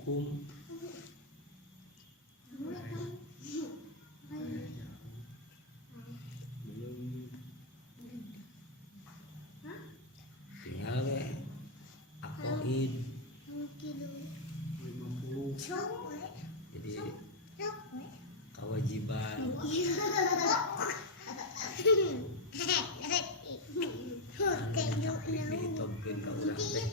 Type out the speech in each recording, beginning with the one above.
hukum. Tinggal we akoid 50. Jadi kewajiban ditobkeun ka urang teh.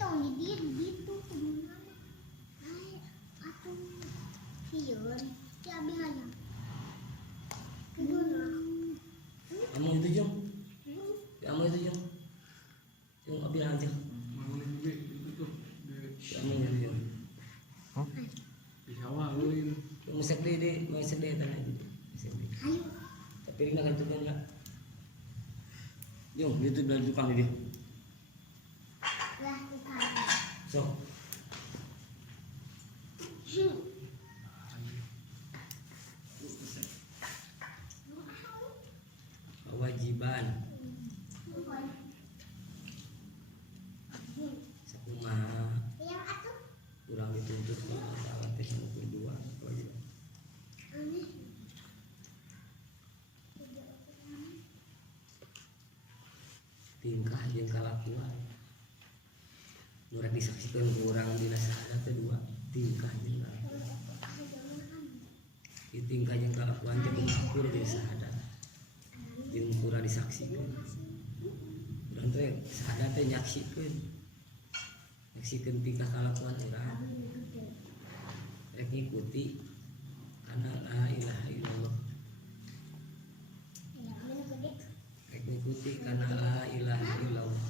Kamu itu Jung? Kamu itu Jung? Jung abi aja. Kamu itu Jung? Di sawah luin. Jung masak deh, masak deh tanah itu. Tapi ini akan turun enggak? Jung, itu dari tukang dia. So. Kewajiban sakumaha kurang dituntut kalau teh kedua kewajiban tingkah jeung kalakuan nu rek disaksikeun ku urang dina sahada teh dua tingkah jeung kalakuan. Di tingkah jeung kalakuan teh mengakur di sahada jeung pura disaksikeun. Urang teh sahada teh nyaksikeun tingkah kalakuan urang. Rek ngikuti kana la ilaha illallah. Rek ngikuti kana la ilaha illallah.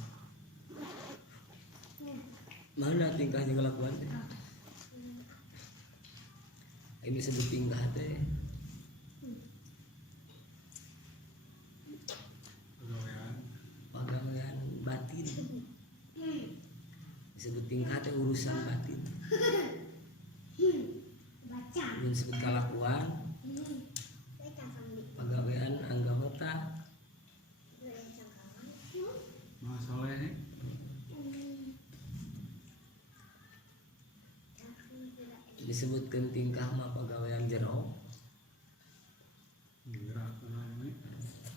Mana tingkahnya kelakuan teh? Ini disebut tingkah teh. Pegawaian batin. Disebut tingkah teh urusan batin. Ini disebut kelakuan. Pegawaian anggota. Masalah Disebutkan tingkah mah pegawaian jero.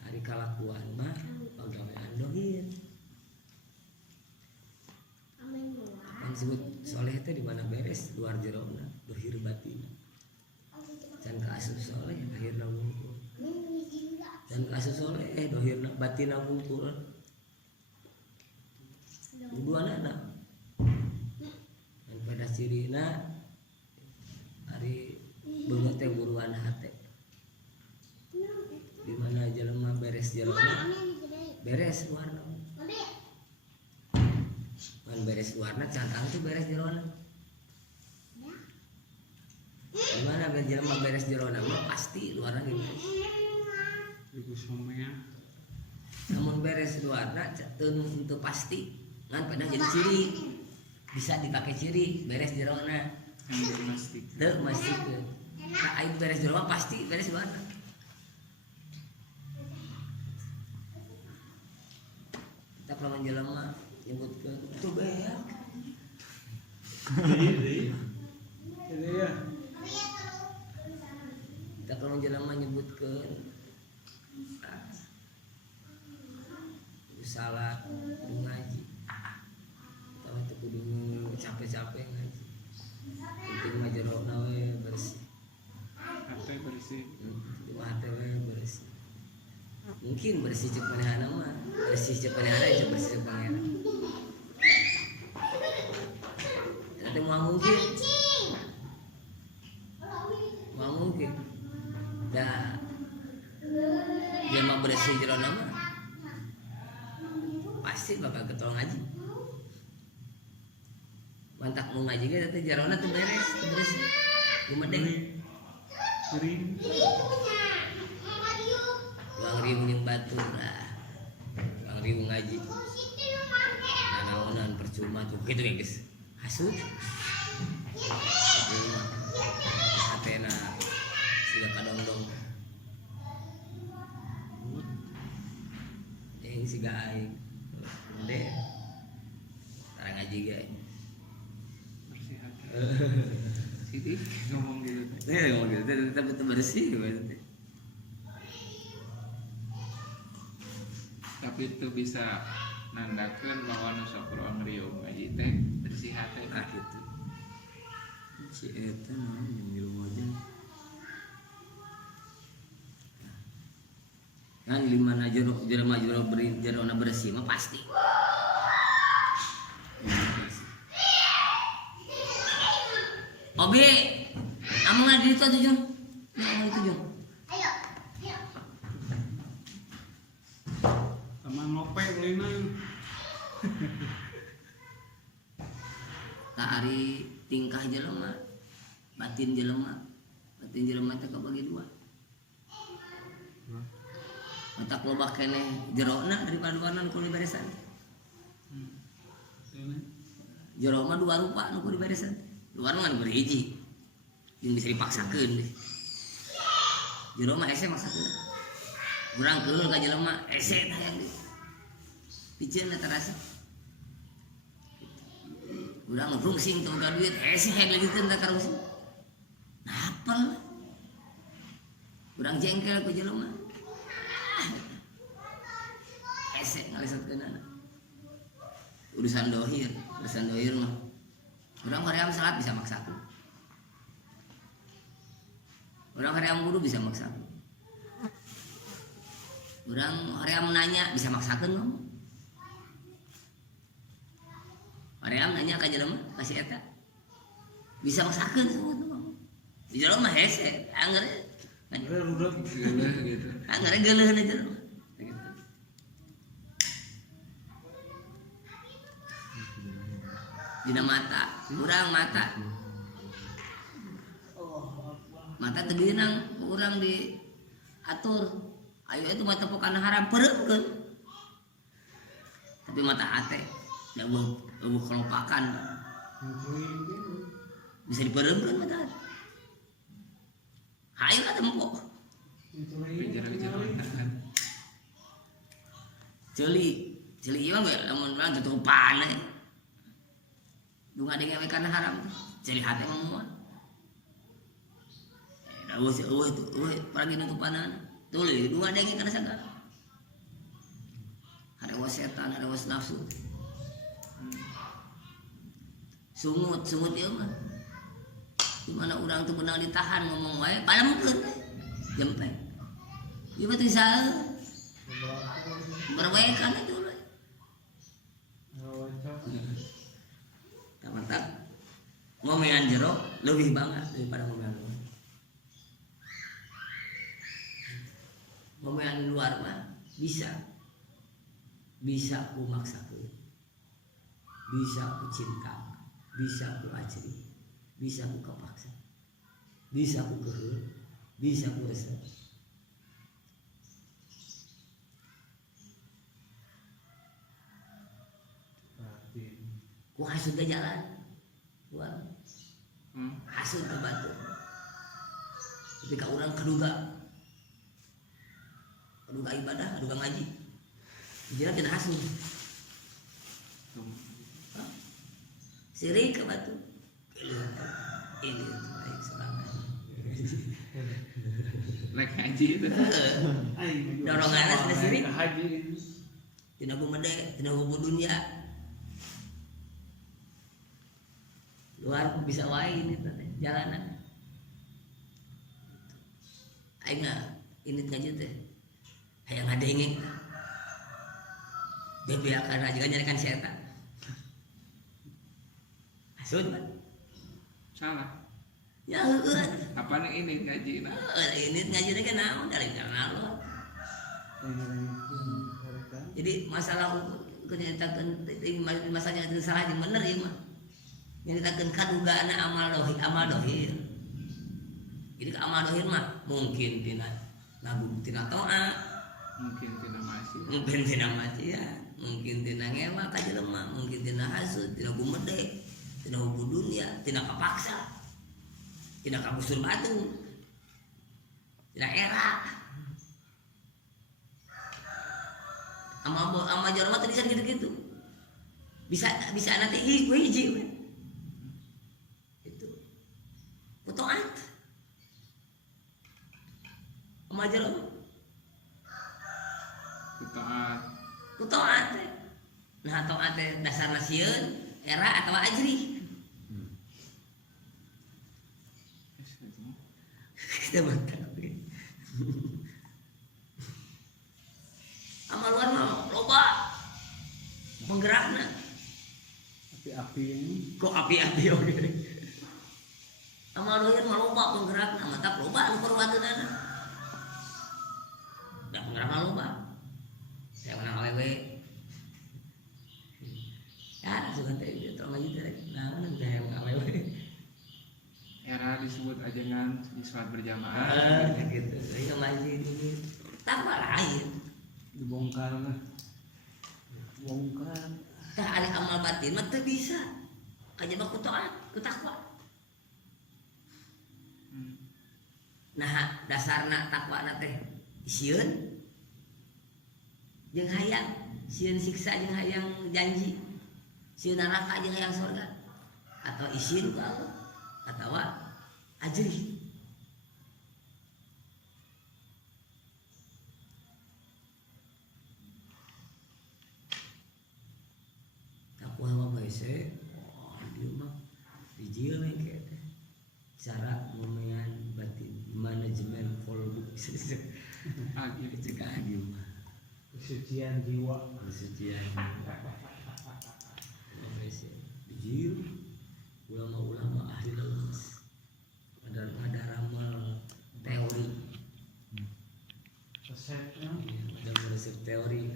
Hari kalakuan mah pegawaian dohir. Yang disebut soleh itu di mana beres luar jerona dohir batin. Can kaasup soleh lahirna wungkul. Can kaasup soleh dohirna batinna wungkul. Duduanana. Dan pada cirina hari beungeut teh buruan hate. Di mana jelema beres jerona beres luarna. Mun beres luarna cantang tuh beres jerona. Di mana jelema beres jerona mah pasti luarna gimana? ibu somenya. Namun beres luarna teu teu pasti. Ngan pada jadi ciri. Bisa dipakai ciri beres jerona. Yang plastik. Teu mastikeun. Nah, aing beres jerona pasti beres luarna. Kita kalau jelema nyebutkeun tuh beak. Ini ya. Kita kalau jelema nyebutkeun salat ngaji. Tahu teu kudu capek-capek ngaji. Penting mah jerona we bersih. Hati bersih. Di hate we bersih. Mungkin bersih cek manehana mah. Bersih cek manehana cek bersih cek manehana. Tapi mau mungkin. Mau mungkin. Dah. Dia mah bersih jerona mah. Pasti bakal ketolong ngaji. Mantak mau ngaji ge teh jarona teu beres, teu beres. Gumedeng. Kering. Uang ribu jeung batur lah. Uang ribu ngaji. Nanaonan percuma tuh gitu guys. Hasud. Atena siga kadongdong. Yang siga aing. Gede. Tara ngaji ge. Bersih hati. Jadi ngomong gitu. Saya ngomong gitu, tapi bersih gitu. Tapi itu bisa nandakeun bahwa nu sakuruang riung ngaji teh bersih hati. Nah gitu. Si eta mah nyemil aja. Kan limana jero beri jerona bersih mah pasti. Obi, amang ada di itu Jun. Amang itu Jun. Sama ngope ulinan. Ari tingkah jelema, batin jelema teh kabagi dua. Matak loba keneh jerona daripada luarna nu kudu diberesan. Jero mah dua rupa nu kudu diberesan. Luar mah nu hiji. Yang bisa dipaksakeun deh. Jero mah ese maksakeun. Urang keul ka jelema ese tah yang di. Piceun eta rasa. Urang rungsing tong ka duit ese heg lagi teu ka rungsing. Apel. Urang jengkel ku jelema. Ese ngalesetkeun anak. Urusan dohir mah. Urang hoream salat bisa maksakeun. Urang hoream guru bisa maksakeun. Urang hoream nanya bisa maksakeun ngomong. Hoream nanya ka jelema ka si eta. Bisa maksakeun semua tuh ngomong. Di jelema mah hese, angger Udah gitu. angger geuleuh na jelema. Dina mata, urang mata teginang urang diatur ayo itu mata pokana haram pereukeun tapi mata hate da eueuh kelopakan bisa dipereukeun mata hate hayu ka tempo Kejar-kejar ceuli ieu mah lamun urang tutupan dunga dengewe kana haram celi hate mah moal eueuh pergi nutupanan tuluy dunga denge kana sagala harewa setan harewa nafsu sungut ieu mah di mana urang teu beunang ditahan ngomong wae palemkeun jempeng ieu mah teu saeuh berwekan itu mantap ngomean jero lebih banget daripada ngomean luar. Ngomean luar mah bisa ku maksakeun, bisa ku cinta, bisa ku ajri, bisa ku kepaksa, bisa ku keheul, bisa ku resep. Ku hasud ke jalan, wah, hasud ke batu. Ketika orang keduga ibadah, keduga ngaji, jadi kita hasud. Sirik ke batu, ini baik serangan. Lek haji itu. Dorongannya sudah sirik. Haji. Tidak gumede, tidak gubu dunia. Luar bisa wae ini teh jalanan. Aing ini ngaji teh. Hayang ngadengeng. Bebe akan aja nyarikan si eta. Asud kan? Salah. Ya heueuh. Apa nih ini ngaji nah? Ini ngaji teh naon dari karena Allah. Jadi masalah kenyatakan masalahnya itu salah yang bener ya mah. Yang ditakeun kadugaana amal dohir. Jadi amal dohir mah mungkin tina taat, Mungkin tina masih. mungkin tina maksiat, mungkin tina ngewa ka jelema, mungkin tina hasud, tina gumede, tina hubu dunia, tina kapaksa, tina kabusur batu, tina era. Ama jelema teh bisa gitu-gitu. Bisa nanti hiji we. kumaha jero Taat. ku taat teh nah taat teh dasarna sieun era atawa ajri kita mantap amal luar mah loba penggerakna api-api ini kok api-api oke amal luar mah loba penggerakna mantap loba anu perwateunana da penggerakna loba saya menang awewe ya sugan teh itu tong aja teh nah menang teh awewe Era disebut ajengan di sholat berjamaah. gitu ayo ngaji ini tambah lain dibongkar lah bongkar tah ari amal batin mah teu bisa kajaba ku taat ku takwa nah dasarna takwana teh sieun jeung hayang sieun siksa jeung hayang janji sieun neraka jeung hayang surga atau isin ku Allah atawa ajri takwa mah bae se dieu mah dijieun we cara memean batin manajemen kolbu Agil. cegah adi mah kesucian jiwa kesucian dijieun ulama-ulama ahli lemes ada ramal teori resepnya ada resep teori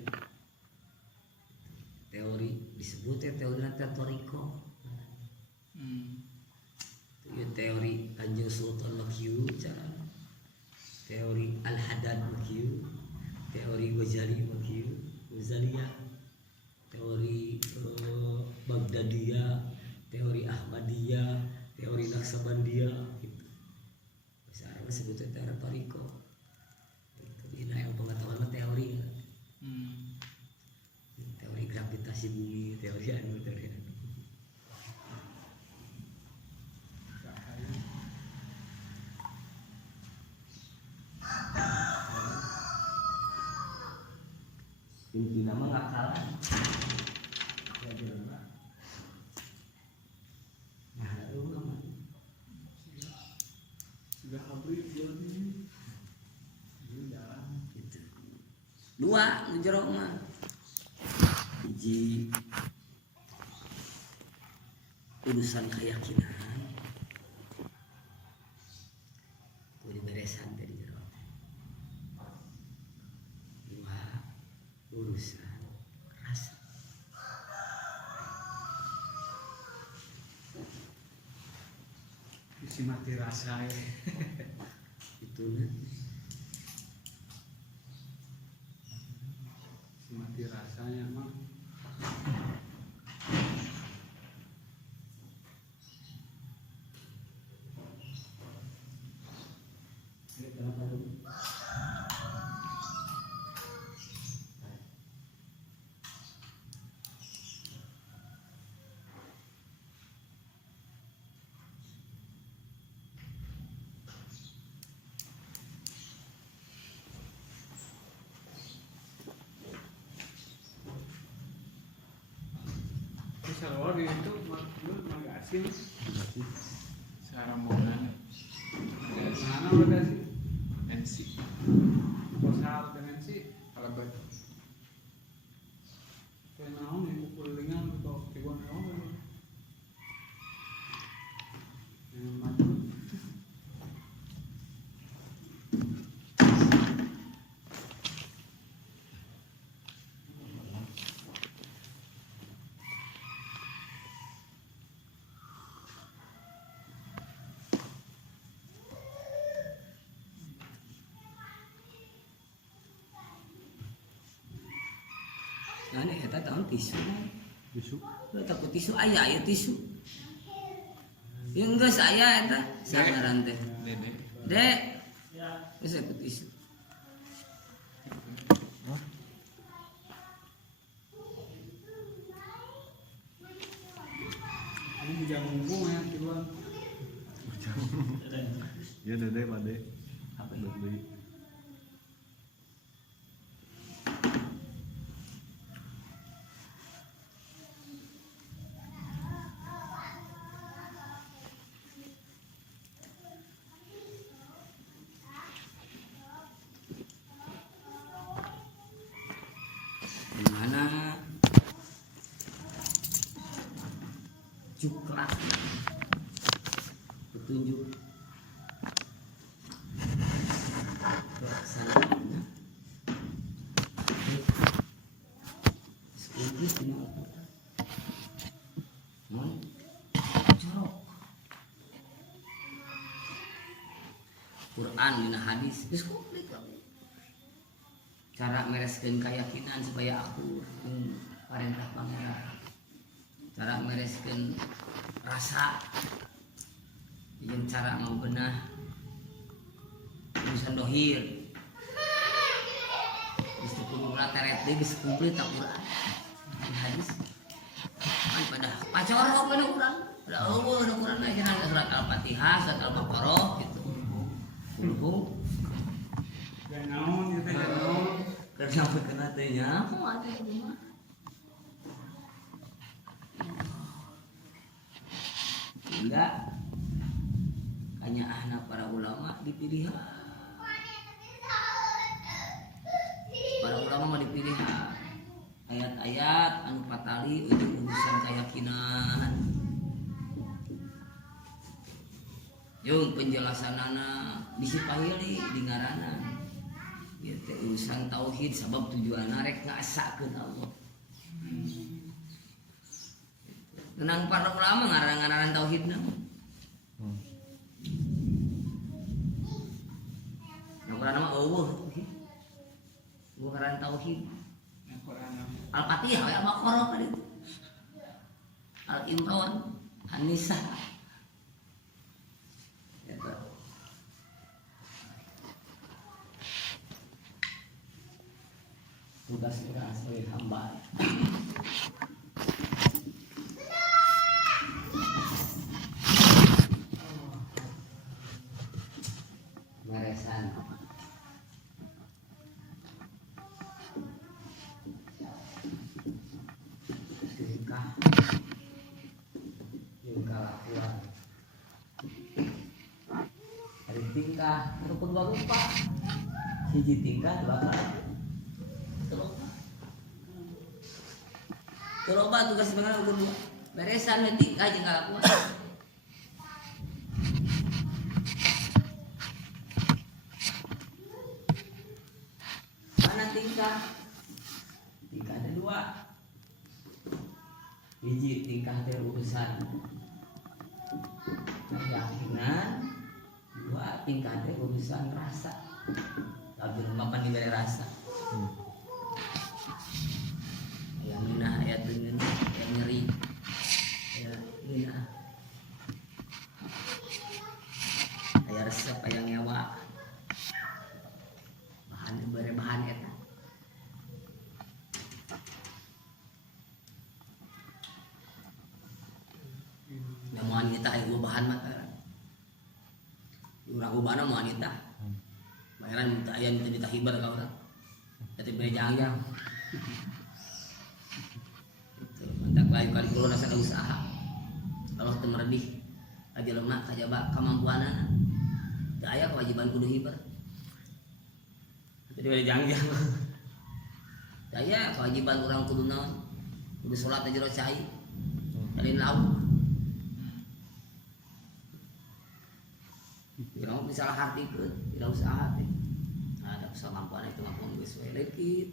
disebutnya teori nanti toriko itu teori Kanjeng Sultan Makyu teori Al-Haddad Makyu teori Ghazaliyah teori Baghdadiyah teori Ahmadiyah, teori Naksabandiyah gitu. Bahasa Arab sebutnya teori toriko. Ini yang pengetahuan mah teori. Teori gravitasi bumi, teori anu. Inti nama nggak kalah. sudah abri film ini jalan Gitu. Dua nu jero mah. Hiji urusan keyakinan. Kudu beresan dari jero. Dua urusan rasa. isi mati rasa ya. Itu nah. Isi mati rasanya mah Sarwa di itu mah asin. Saramongan. Mana udah sih? NC. Posal dengan si Kalabat. kayak naon yang pukul dengan atau tiwan naon. Yang maju. Nah, eta tahun tisu. Besok Lu takut tisu aya tisu. Ya enggak saya eta samaran teh. Dede. Dek. Geus aya tisu. ini bujang ngumpul ya tiwan. Ya dede pade apa beli pelaksanaan petunjuk pelaksanaan sekunci ini mau corok Quran dina hadis geus komplit cara mereskeun keyakinan supaya aku parentah pangeran cara mereskeun rasa jeung cara membenah urusan dohir geus kumpul teret deui geus komplit tak Quran hadis kan pada pacorok kana urang da eueuh da Quran aja surat Al-Fatihah surat Al-Baqarah gitu kudu Gak naon gitu ya naon. karena sampai kena tanya aku ada di rumah enggak hanya anak para ulama dipilih para ulama mah dipilih ayat-ayat anu patali untuk urusan keyakinan yung penjelasanana disipahili di ngaranna ieu teh urusan tauhid sabab tujuanna rek ngasakeun Allah. Tenang para ulama ngaran-ngaran tauhidna. Nah, Quran mah eueuh tauhid. Ngaran tauhid. Al-Fatihah we Al-Baqarah tadi. Al-Imran, An-Nisa. Tugas kita sebagai hamba meresan tingkah lakuan dari tingkah ataupun dua rupa hiji tingkah dua kali Coba tugas sebenarnya ukur dua beresan tingkah jeung kalakuan mana tingkah ada dua hiji tingkah teh urusan keyakinan dua tingkah teh urusan rasa tapi makan diberi rasa ayah minah ayah dengan ayah nyeri ayah minah ayah resep ayah ngewa bahan eta namuan kita ayah bahan maka urang ubana mau wanita bayaran minta ayah minta ditahibar ka urang jadi bejang-jang mantak lain kali kulo rasa usaha Allah teu meredih ka jelema kajaba kamampuanana teu aya kewajiban kudu hibar jadi bejang-jang teu aya kewajiban urang kudu naon kudu salat jero cai dalin lauk Irang bisa lah hati ke, tidak usah hati. Ada kemampuan itu mampuan gue sesuai lagi.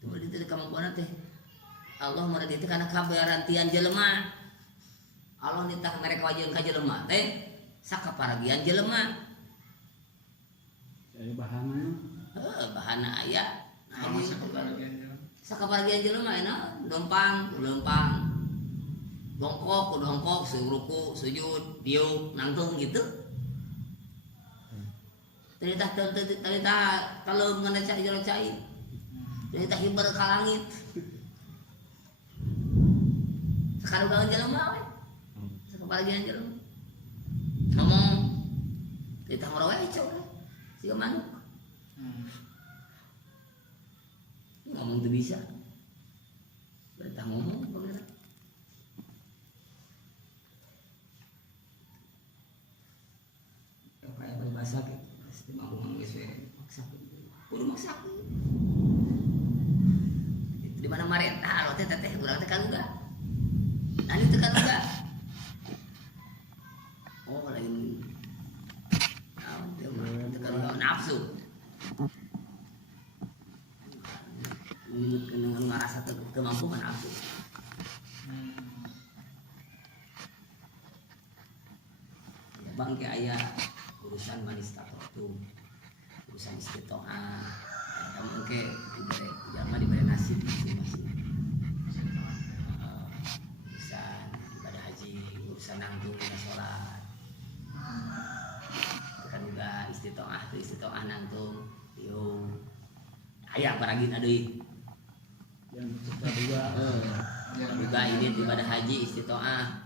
Tuh itu kemampuan teh. Allah meredih itu karena kabarantian jelema. Allah nitah mereka wajib ka jelema teh sakaparagian jelema. Saya bahannya. Bahana aya. Kalau Sakaparagian jelema enak, lempang. Bongkok, ruku, sujud, diuk, nangtung gitu. Ternyata kalau mengenai cai, ternyata hibar ke langit. Sekarang udah jelema, sekebagian jelema. Ngomong, ternyata ngorowe coba, siapa manuk. Ngomong tuh bisa, ternyata ngomong, bagaimana? Sakit, pasti mau sesuai maksa, kudu maksa. Di mana mareta, lo teh urang teh kaluga. Nah itu kan dengan ngerasa kemampuan aku. Bangke ayah urusan manis tak waktu urusan istitoah kamu ke jangan diberi nasib masing-masing urusan ibadah haji urusan nanggung sholat kan juga istitoah nanggung yo ayah barangin aduh yang kedua juga ini ibadah haji istitoah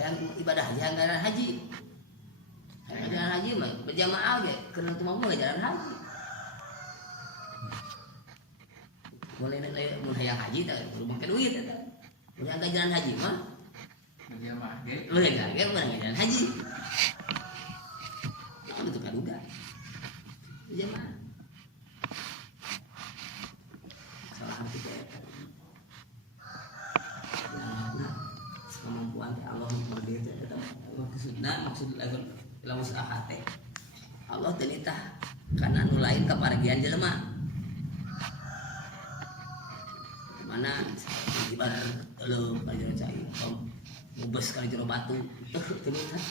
yang ibadah haji anggaran haji jalan haji mah berjamaah aja karena tuh mau nggak jalan haji mulai hayang haji tak perlu pakai duit tak mulai agak jalan haji mah berjamaah ge mulai nggak jalan haji itu betul kan juga berjamaah salah hati kayak kemampuan Allah mengkodir itu maksud lamun sahate Allah teu nitah kana nu lain kapargian jelema mana ibarat teuleum ka jero cai mubes ka jero batu teu nitah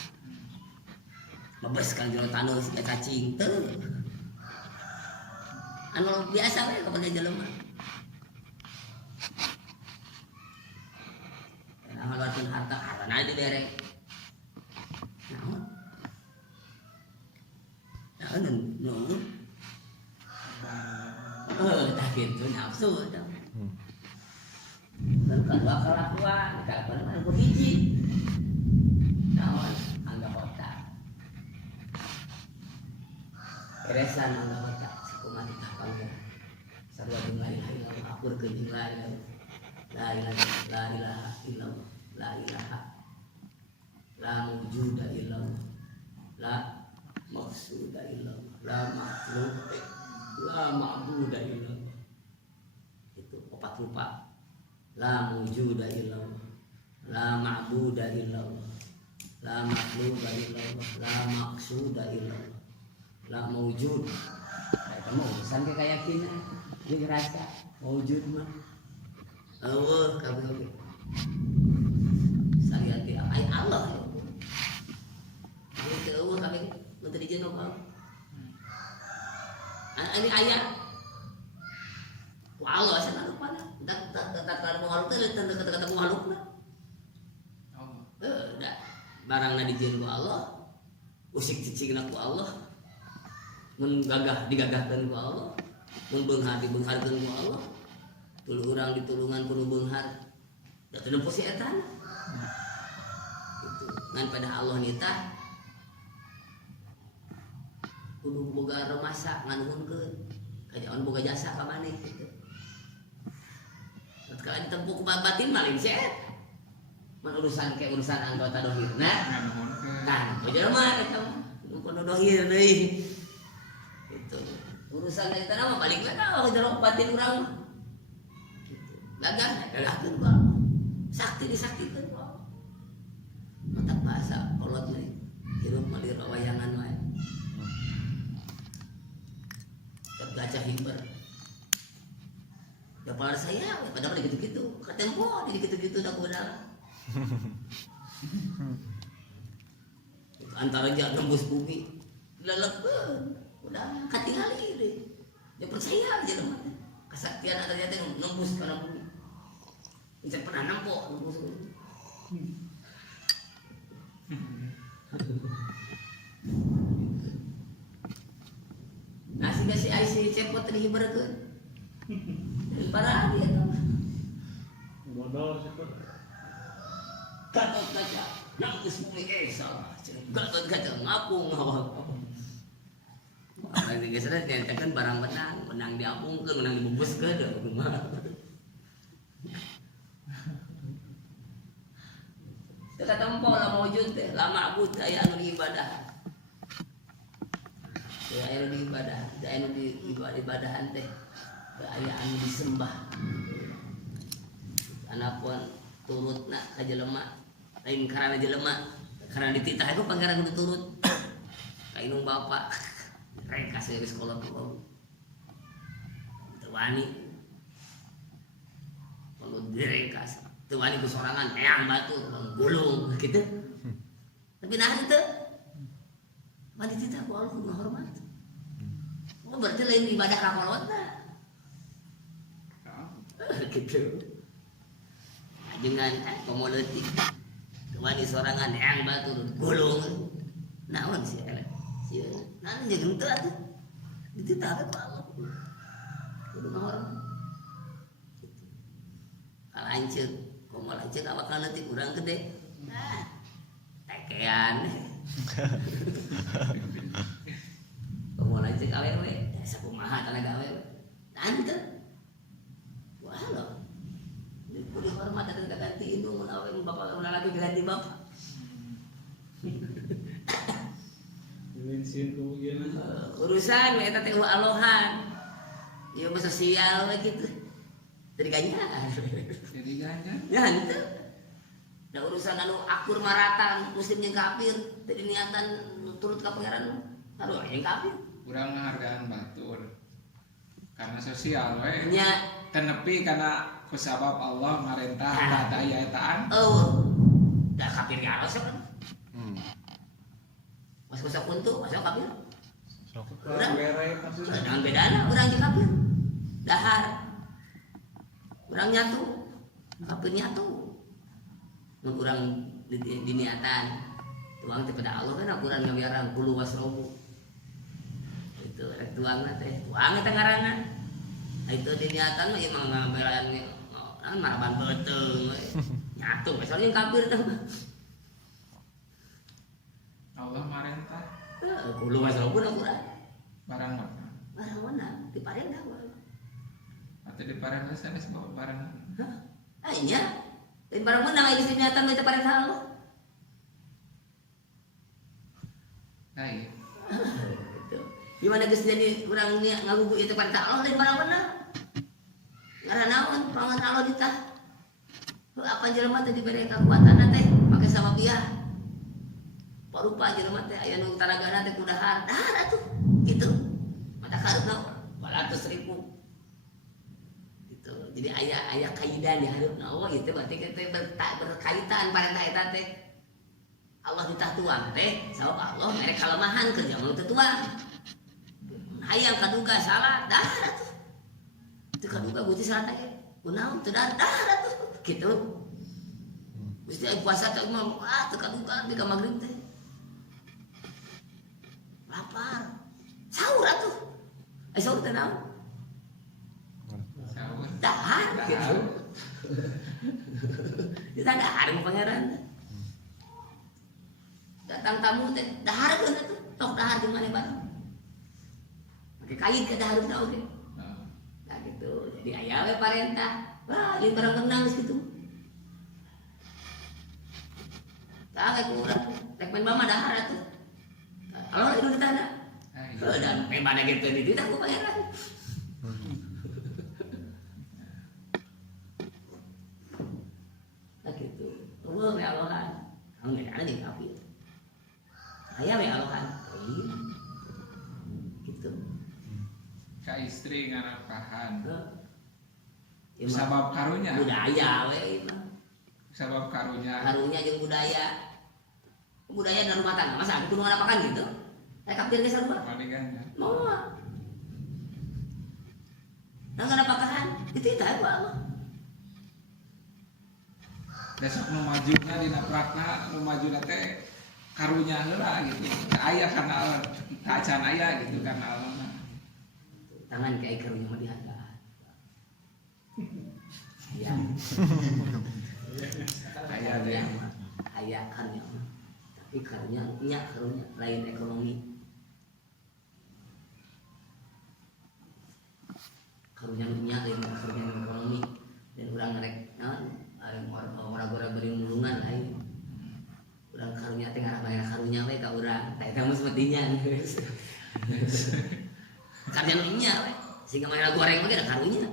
mubes ka jero taneuh siga cacing teu anu biasa we kepada jelema ngaluarkeun harta harana diderek tak gitu nafsu dong. Dan kedua kelakuan, kelakuan aku hiji, nawan anggap otak, keresan anggap otak, sekumah ditapang ya, sarwa dengan ilaha akur kening la ilaha illallah, la ilaha, la wujuda illallah, la maqsuda illallah, la makhluk, la ma'buda illallah. Itu opat rupa. La wujuda illallah, la ma'buda illallah, la makhluqa illallah, la maqsuda illallah, la mawjud. Kamu urusan keyakinan, dia ngerasa mawjud mah. Allah kamu saya hati ay Allah ya. Itu Allah kami menteri jenok Allah. Ini ayat. Wah Allah saya nak mana? Tak makhluk tu kata-kata makhluk lah. Dah barang na dijieun ku Allah, usik cicingna ku Allah, mun gagah digagahkeun ku Allah, mun beunghar dibeungharkeun ku Allah, tuluy urang ditulungan kudu beunghar, da teu nempo si eta. Gitu. Ngan pada Allah nitah kudu boga remasa nganuhunkeun, kajaon boga jasa ka maneh gitu. Kalau ditempuh ke batin maling set, urusan kayak urusan anggota dohirna, kan, bagaimana mah kita mau dohir deh, itu urusan kita nama balik mana kalau jorok batin orang, gagal, galahkan gua, sakti disaktikan gua, mata bahasa kolot nih, hirup malir wayangan mah, terbaca himbar. Ya pada saya, padahal gitu-gitu, ketempo gitu-gitu dah kuda. Antara jak nembus bumi, lelekeun, udah katingali deh. Ya percaya aja teman. Kesaktian ternyata nembus kana bumi. Bisa pernah nampo nembus bumi. Nasi kasih IC cepot dihibarkeun. Para dia tu. Modal sikut. Gatot kaca, nangis bumi salah. Gatot kaca ngapung ngawang. Nanti geser kan barang menang diapungkeun, menang dibungkuskeun dah rumah. Teu katempo lah maujud teh, la ma'bud aya anu ibadah. Ya aya anu ibadah, aya anu ibadahan teh. Aya anu disembah. Anapun turutna ka jelema, lain karana jelema, karena dititah itu pangeran kudu turut. Ka inung bapa. Rengkas dari sekolah tuh tewani kalau direngkas tewani ku sorangan eyang batu gulung gitu tapi nah itu mati tidak aku Allah menghormat oh berarti lain ibadah rakolot nah gitu dengan komoditi tewani sorangan eyang batu gulung naon sih sih nanti jadi entah tuh itu tak apa Allah kudu ngahormat kalau ancur komo lancur apa kan nanti kurang gede nah tekean komo lancur awewe sakumaha tanaga awewe nanti wah lo kudu hormat dan ganti indung awewe bapak laki ganti bapak Bensin kemudian urusan eta teh alohan ieu mah sosial we kitu jadi ganyan jadi ganja ya henteu da urusan anu akur maratan muslim jeung kafir teu niatan turut ka pangeran aduh yang kafir kurang menghargaan batur karena sosial we nya tenepi karena kusabab Allah marentah tata ayataan da kafir ge alos kan mas kusa kuntu masuk kafir urang dengan bedana urang jeung kafir dahar urang nyatu kafir nyatu mun urang diniatan tuang teh pada Allah kan ukuran ngawiaran kulu wasrobu itu rek tuangna teh tuang eta ngaranna itu diniatan mah ieu mah ngabelaan maraban beuteung nyatu misalnya kafir teh Allah marentah kulu wasrobu da urang barang apa barang mana di parenda atau di parang sanes bawa barang nya di barang mana di diniatan mah teh parenda Allah lain di mana geus jadi urang ngagugu ieu teh parenta Allah lain barang bener ngaranna naon pangan Allah ditah apa jelema teh dibere kekuatan teh make sababiah parupa jelema teh aya nu tanagana teh kudahar dahar atuh gitu mata karepna 200.000 gitu jadi aya kaidah di hareupeuna Allah ieu teh berarti teh berkaitan parenta eta teh Allah ditah tuang teh sabab Allah mere kalemahan kerja mau teu tuang hayang kaduga salah dahar atuh teu kaduga gusti salah teh kunaon teu dahar atuh kitu gusti aya puasa teh mah teu kaduga di ka magrib teh lapar sahur atuh sahur teh naon sahur dahar gitu kita dahar mu pangeran datang tamu teh dahar keun atuh tok dahar di mana bareng make kain ke dahar teh oge nah gitu jadi aya we parentah wah ieu barang menang geus kitu tah kayak kurang rek main mama dahar atuh kalau itu di tanah dan memang gitu di tidak aku pangeran nah gitu Allah me Allahan kamu nggak ada nih kafir saya me Allahan gitu ka istri ngarapahan ya, sabab karunya budaya we itu sabab karunya jeung budaya dan rumah tangga masa aku kudu ngarapakan gitu saya kafir ge sarua mani ganja mau dan ngarapakan dititah ku Allah besok nu majuna dina prakna nu majuna teh karunya heula gitu aya karena Allah kacan aya gitu karena Allah mah tangan kayak karunya mah dihargaan ya aya deh aya karunya tapi karunya lain ekonomi karunya lain ekonomi dan urang ngarek naon orang-orang beri mulungan lain urang karunya teh ngarah karunya we ka urang tah eta mah semestinya karunya nya we sehingga mana goreng mah ada karunya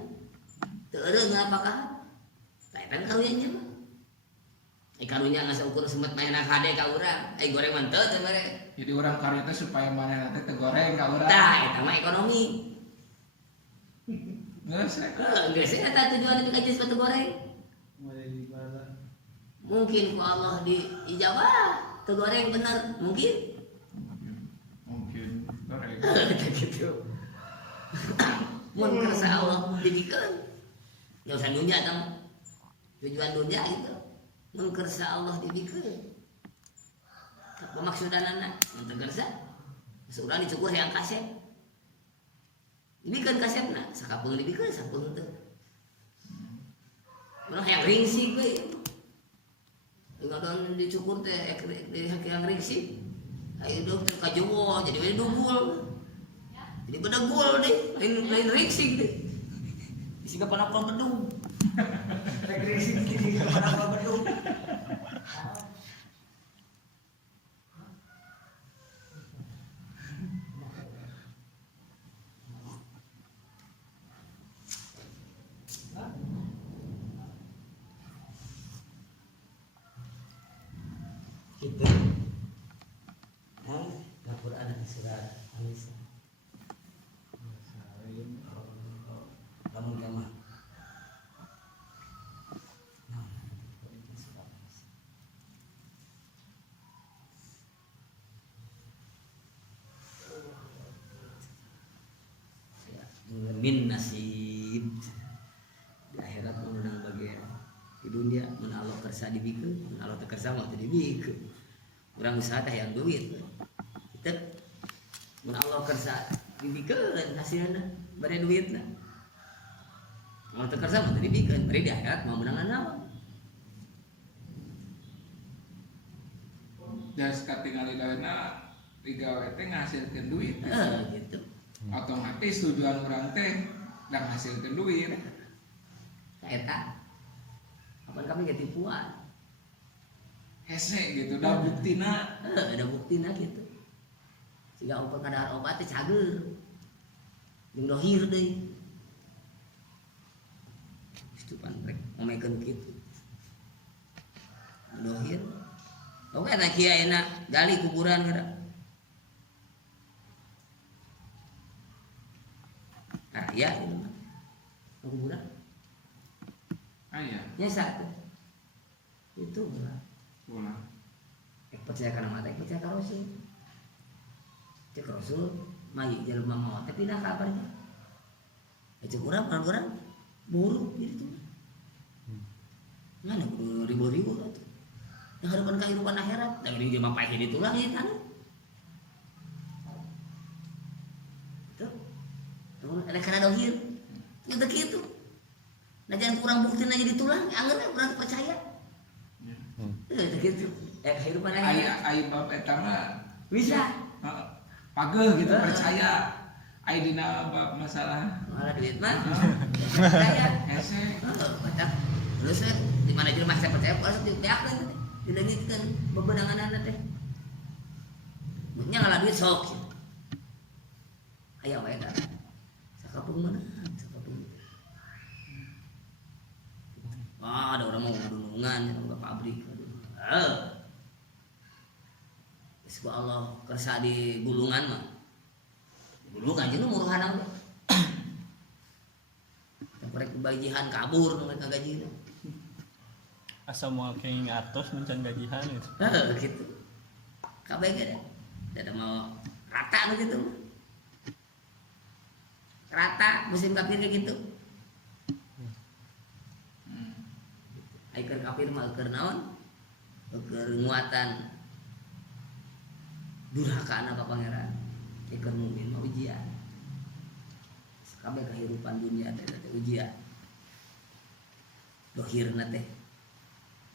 teu eureung apakah tah eta karunya nya mah Karunya nggak ukur semet main kade ka urang goreng manteu teh bare. Jadi orang karunya teh supaya mana nanti tegoreng ka urang. Tah eta mah ekonomi. Geus Geus eta tujuan demi kaji sepatu goreng. Mulai di mana? Mungkin ku Allah diijabah teu goreng bener mungkin. Mungkin goreng. Gitu. Mun kersa Allah dibikeun. Ya usah dunya tah. Tujuan dunya itu. Mun kersa Allah dibikeun. Pemaksudanana mun teu kersa seurang dicukur yang kasep. Dibikeun kasepna, sakapeung dibikeun sapeung teu. Mun yang ringsik we. Kadang dicukur teh yang ringsik. Ayo dong kajowo jadi we dugul. Jadi bedegul deh, lain ringsik deh. Sehingga panapal bedung. Ringsik jadi panapal bedung. Gitu. Nah, dapur ada di surat An-Nisa. Kamu gamah. Min nasib di akhirat menang bagian di dunia mun Allah kersa dibikeun mun Allah teu kersa mah teu dibikeun urang usaha teh yang duit kita mun Allah kersa dibikeun hasilna bare duitna mun teu kersa mah teu dibikeun bari di akhirat mah menangan naon Dan katingali dana digawe teh ngasilkeun duit. gitu Otomatis tujuan orang teh dan ngasilkeun duit. eta kapan kami gak tipuan Hese gitu, da buktina. ada buktina gitu sehingga umpah kadahar obat teh cager jeung dohir deui itu pan rek ngomekeun kitu dohir oke eta kieu enak gali kuburan kada ya ini mah kuburan Aya, nya satu itu lah ulah. percaya kana mata percaya ka rasul cek rasul mayi jelema maot teh pindah kabarnya cek urang buru gitu mana kudu ribu-ribu atuh yang harapan kehidupan akhirat da geuning jelema paeh ditulang ieu kan tuh ada kana dohir itu kitu nah jangan kurang bukti aja ditulang angeun urang percaya itu gitu kehidupan akhirat Aya bab eta mah bisa pageuh gitu percaya. Aya dina bab masalah malah duit mah percaya hese. baca terus di mana jelema saya percaya harus dibeakkeun teh dileungitkeun bebenanganna teh nya ngalah duit sok aya wae da sakapeung mana sakapeung ada orang mau ngadunungan ke pabrik Sebuah Allah kersa di gulungan mah gulungan jeung muruhan we tempat kebajihan kabur mereka gaji asa moal kenging atos mencan gajihan gitu. Gitu kabeh ge ada mau rata begitu rata musim kafir kayak gitu Aiker kafir mah keur naon keur nguatan durhaka ka pangeran Aiker mukmin mah ujian kabeh kehidupan dunia teh ujian dohirna teh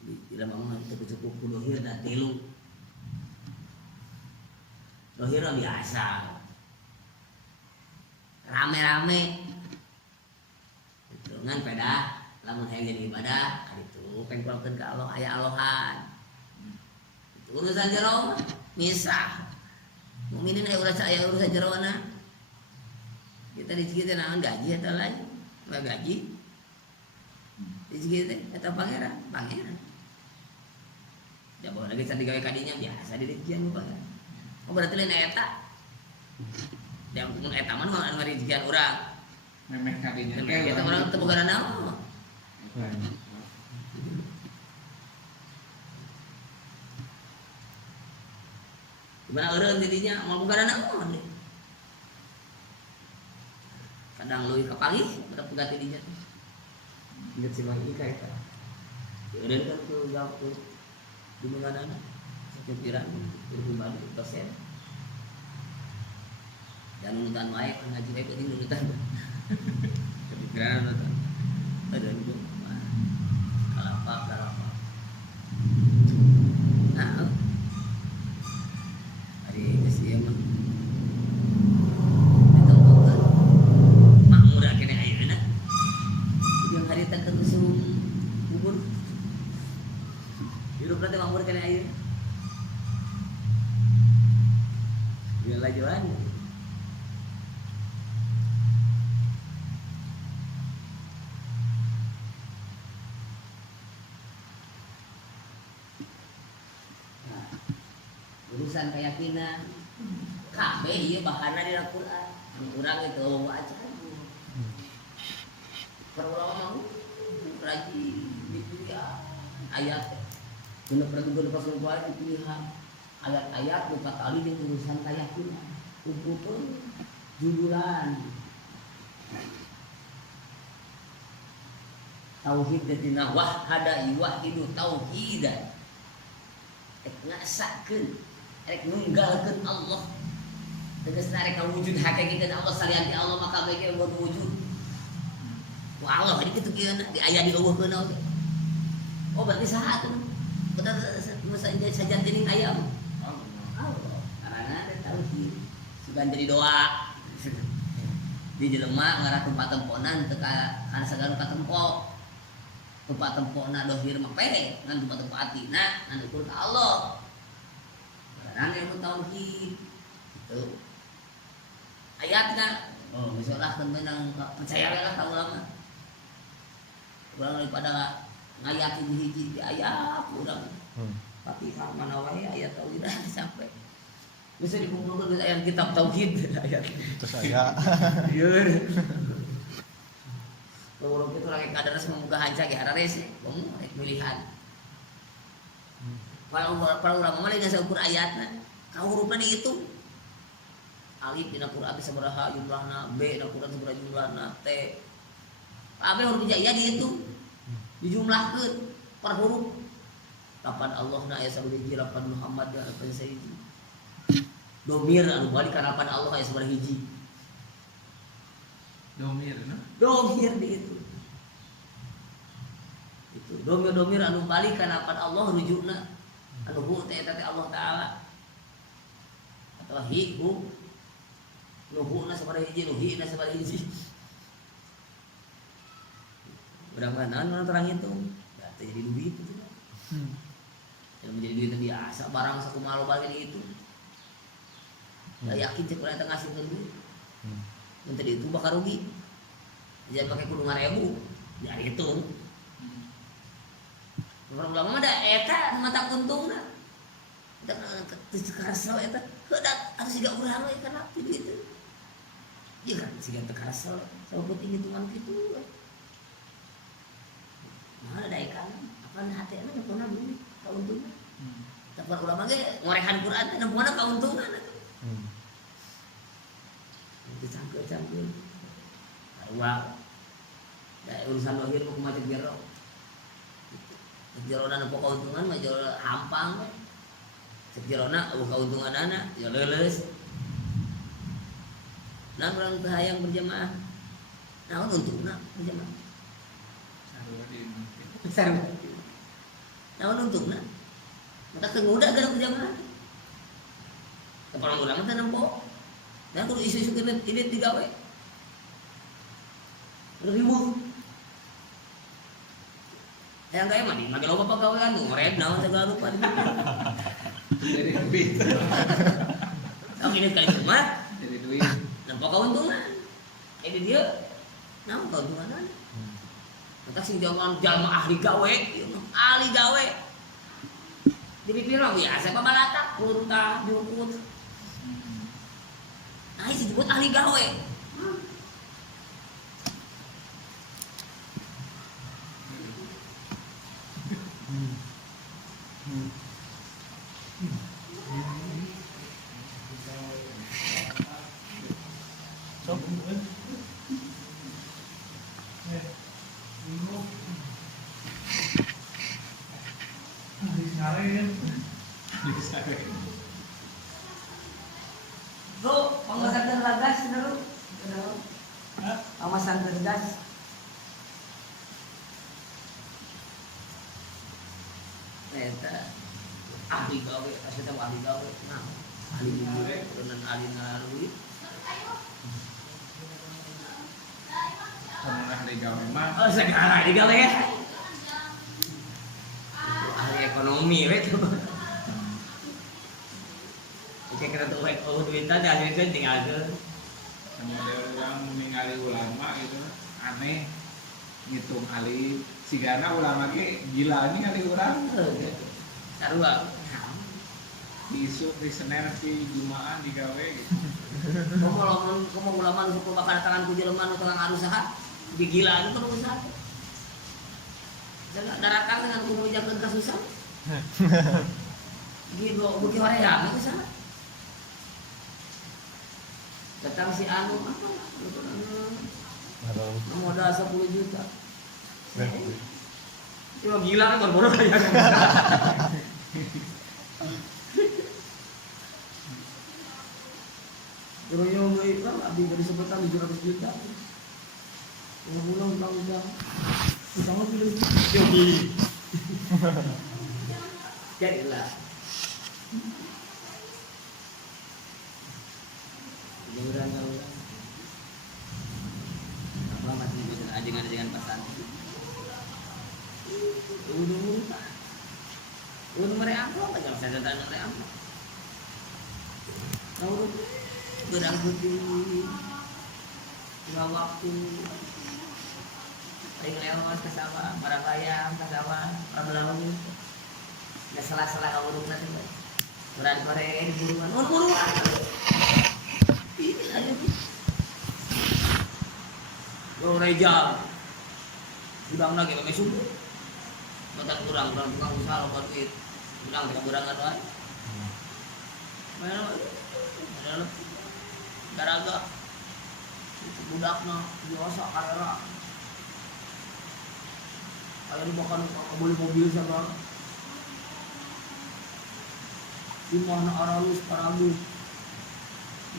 di dalam mah teu cukup ku dohirna tilu dohir biasa rame-rame itu ngan pedah lamun hayang jadi ibadah itu pengkulkeun ka Allah aya Allahan itu urusan jero misah mukminin aya urusan jerona kita diciki teh naon gaji eta lain gaji diciki teh eta pangeran Jabawa lagi tadi gawe kadinya biasa di rezekian mah. Oh berarti lain eta. Yang mun eta mah anu rezekian urang. memeh kadinya Kita orang teu boga naon. Gimana eureun dirinya mau boga naon. Kadang leuwih kapanggih tetep boga dirinya. Ingat si Manggi ka eta. Eureun kan tuh jauh tuh di mana sekitar 20% dan nunutan wae kan ngaji wae penting nunutan kepikiran nunutan ada itu kalapa nah hari geus mah itu kan makmur akhirnya ayeuna jeung harita keusum bubur hidup teh makmur kene ayeuna dia lajuan. Urusan keyakinan kabeh ieu bahana di Al-Qur'an. Urang itu waca. Perulama mah rajin dipilih ayat. Dina peraturan Rasulullah dipilih ayat-ayat buka kali di urusan keyakinan. Kumpulkeun judulan tauhid dina wahada yuwahidu tauhidan. Ngasakeun rek nunggalkeun Allah tegasna rek wujud hakikatkeun Allah salian ti Allah maka bae ge wujud ku Allah jadi kitu kieu di aya di eueuhkeun oge oh berarti saha tuh bener sajan teuing aya Allah karena ada tauhid sugan jadi doa di jelema ngarah tempat temponan teu kana sagala katempo tempat tempona dohir mah pere ngan tempat tempat atina ngan ukur ka Allah karena ilmu tauhid itu ayatna oh misalnya temenang percaya lah ka ulama urang daripada ngayati di hiji di ayat urang tapi ka mana wae ayat tauhid sampai bisa dikumpulkan dengan ayat kitab tauhid ayat Itu saya. ieu kalau kita lagi kadaras membuka hanca ge harares kamu rek pilihan para ulama mah geus ukur ayatna ka hurufna dihitung alif dina Qur'an sabaraha jumlahna b dina Qur'an sabaraha jumlahna t kabeh huruf hijaiyah dihitung dijumlahkeun per huruf lapan Allahna aya sabaraha hiji lapan Muhammad aya sabaraha hiji domir anu balik ka lapan Allah aya sabaraha hiji domir no domir di itu domir anu balik kana lapan Allah rujukna anu hu teh eta teh Allah taala atau hi hu nuhuna sabaraha hiji nuhina sabaraha hiji berapa naon terang itu enggak jadi duit itu yang menjadi duit biasa barang sakumaha loba ge itu enggak yakin cek urang teh ngasihkeun duit mun teh itu bakal rugi jangan pakai kudu 5.000 ya hitung ulama mah da eta mata untungna da kasal eta heudak harus siga urang we kana kitu ieu kan siga teu kasal sabab penting hitungan kitu mah da ikan apan hatena nepona duit kauntungan tapi ulama ge ngorehan Quran teh nepona kauntungan itu cangkeun arwah da urusan dohir kumaha cek jero jerona nu kauntungan mah jero hampang cek jerona eueuh kauntunganana ya leuleus nah urang teu hayang berjamaah naon untungna berjamaah sarua naon untungna mata teu nguda gara berjamaah kepala urang teh nempo dan kudu isu-isu ini digawe ribu yang kayak mah di mage loba pagawean ngoreb naon segala rupa jadi duit kalau ini kali cuma jadi duit nampak keuntungan ini dia naon keuntungan maka sing jangan jalma ahli gawe Jadi piro biasa pabalatak punta jukut. Nah, disebut ahli gawe. So, Bro, pengawasan terbagas dulu. Pengawasan terbagas. Eta ahli gawe, asal ahli gawe. Nah, ahli gawe, turunan ahli ngalui. Pernah digawe mah Oh, segala ahli gawe ya. Ahli ekonomi itu. Oke, kira tuh duitan ahli itu tinggal aja. model orang ningali ulama gitu aneh ngitung ali sigana ulama ge gila ini kali urang Sarua. di isu di Senin di Jumaan digawe gitu. Kamu ulama nu suku bakal tangan ku jelema nu tukang arusaha. Digila itu tukang usaha. Jangan daratang dengan kudu jakeun ka susah. Gitu beuki hoream itu sana. Datang si anu apa? Modal 10 juta. Cuma gila kan baru-baru aja. Terusnya gue itu abis dari sebutan 700 juta. Pulang udah. Utang pilih. Yogi. Jadilah. Jauran. Apa masih bisa ajengan pasan. Udah mereka apa yang saya datang mereka apa? Tahu berang putih, dua waktu, paling lewat ke sawah, barang ayam ke sawah, orang lalu, nggak salah kau urut nanti, berani mereka di buruan. Ini aja tuh, gua rejal, udang lagi pakai subuh. Mata kurang tukang usaha buat duit kurang tidak berangan wae mana ada garaga itu budakna biasa kamera kayak dimakan beli mobil sama di mana aralus paragus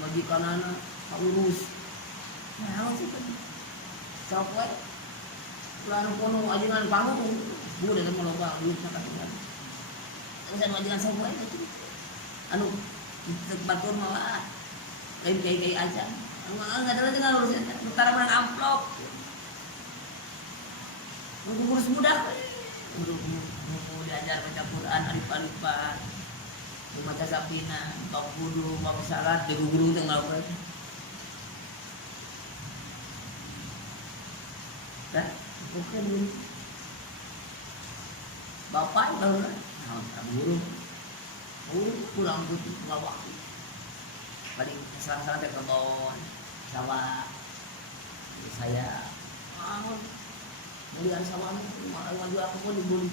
majikanana urus nah sih capek lalu kono ajengan panggung bu dengan melobang lu nak kan saya majikan saya itu anu tempat malah lain kayak aja enggak ada lagi nggak urusin utara menang amplop ngurus mudah untuk diajar baca Quran alif-alifan membaca sapina bab wudu bab salat di guru tengah apa dah bukan bapak kalau guru pulang putih bawa paling serang-serang ke kebon sawah saya melihat sawah maju aku pun dibeli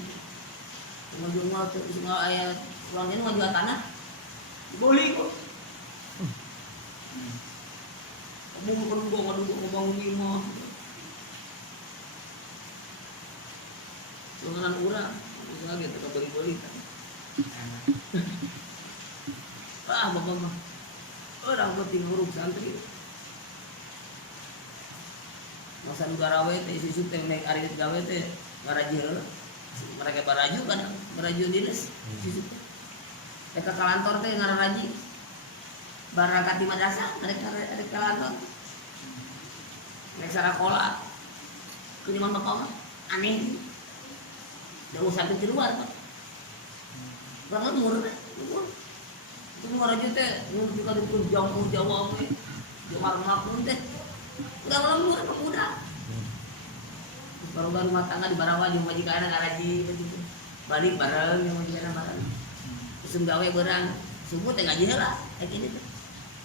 maju tuh semua ayat ulangnya maju tanah dibeli kok ngomong lima lengan urang misalnya gitu kebeli-beli kan bapak mah orang penting huruf santri masa garawe teh isu teh naik ari gawe teh ngaraji mereka baraju kan baraju dinas isu teh ke kantor teh ngaraji barakat di madrasah mereka kantor mereka sekolah kiriman bapak mah aneh dah usah di luar pak berapa umur itu ngaraji teh juga di Jawa we Jawa Makun teh udah lama udah baru rumah tangga di Barawa di majikan ngaraji balik bareng yang majikan bareng Usum gawe berang subuh teh ngaji heula gini teh.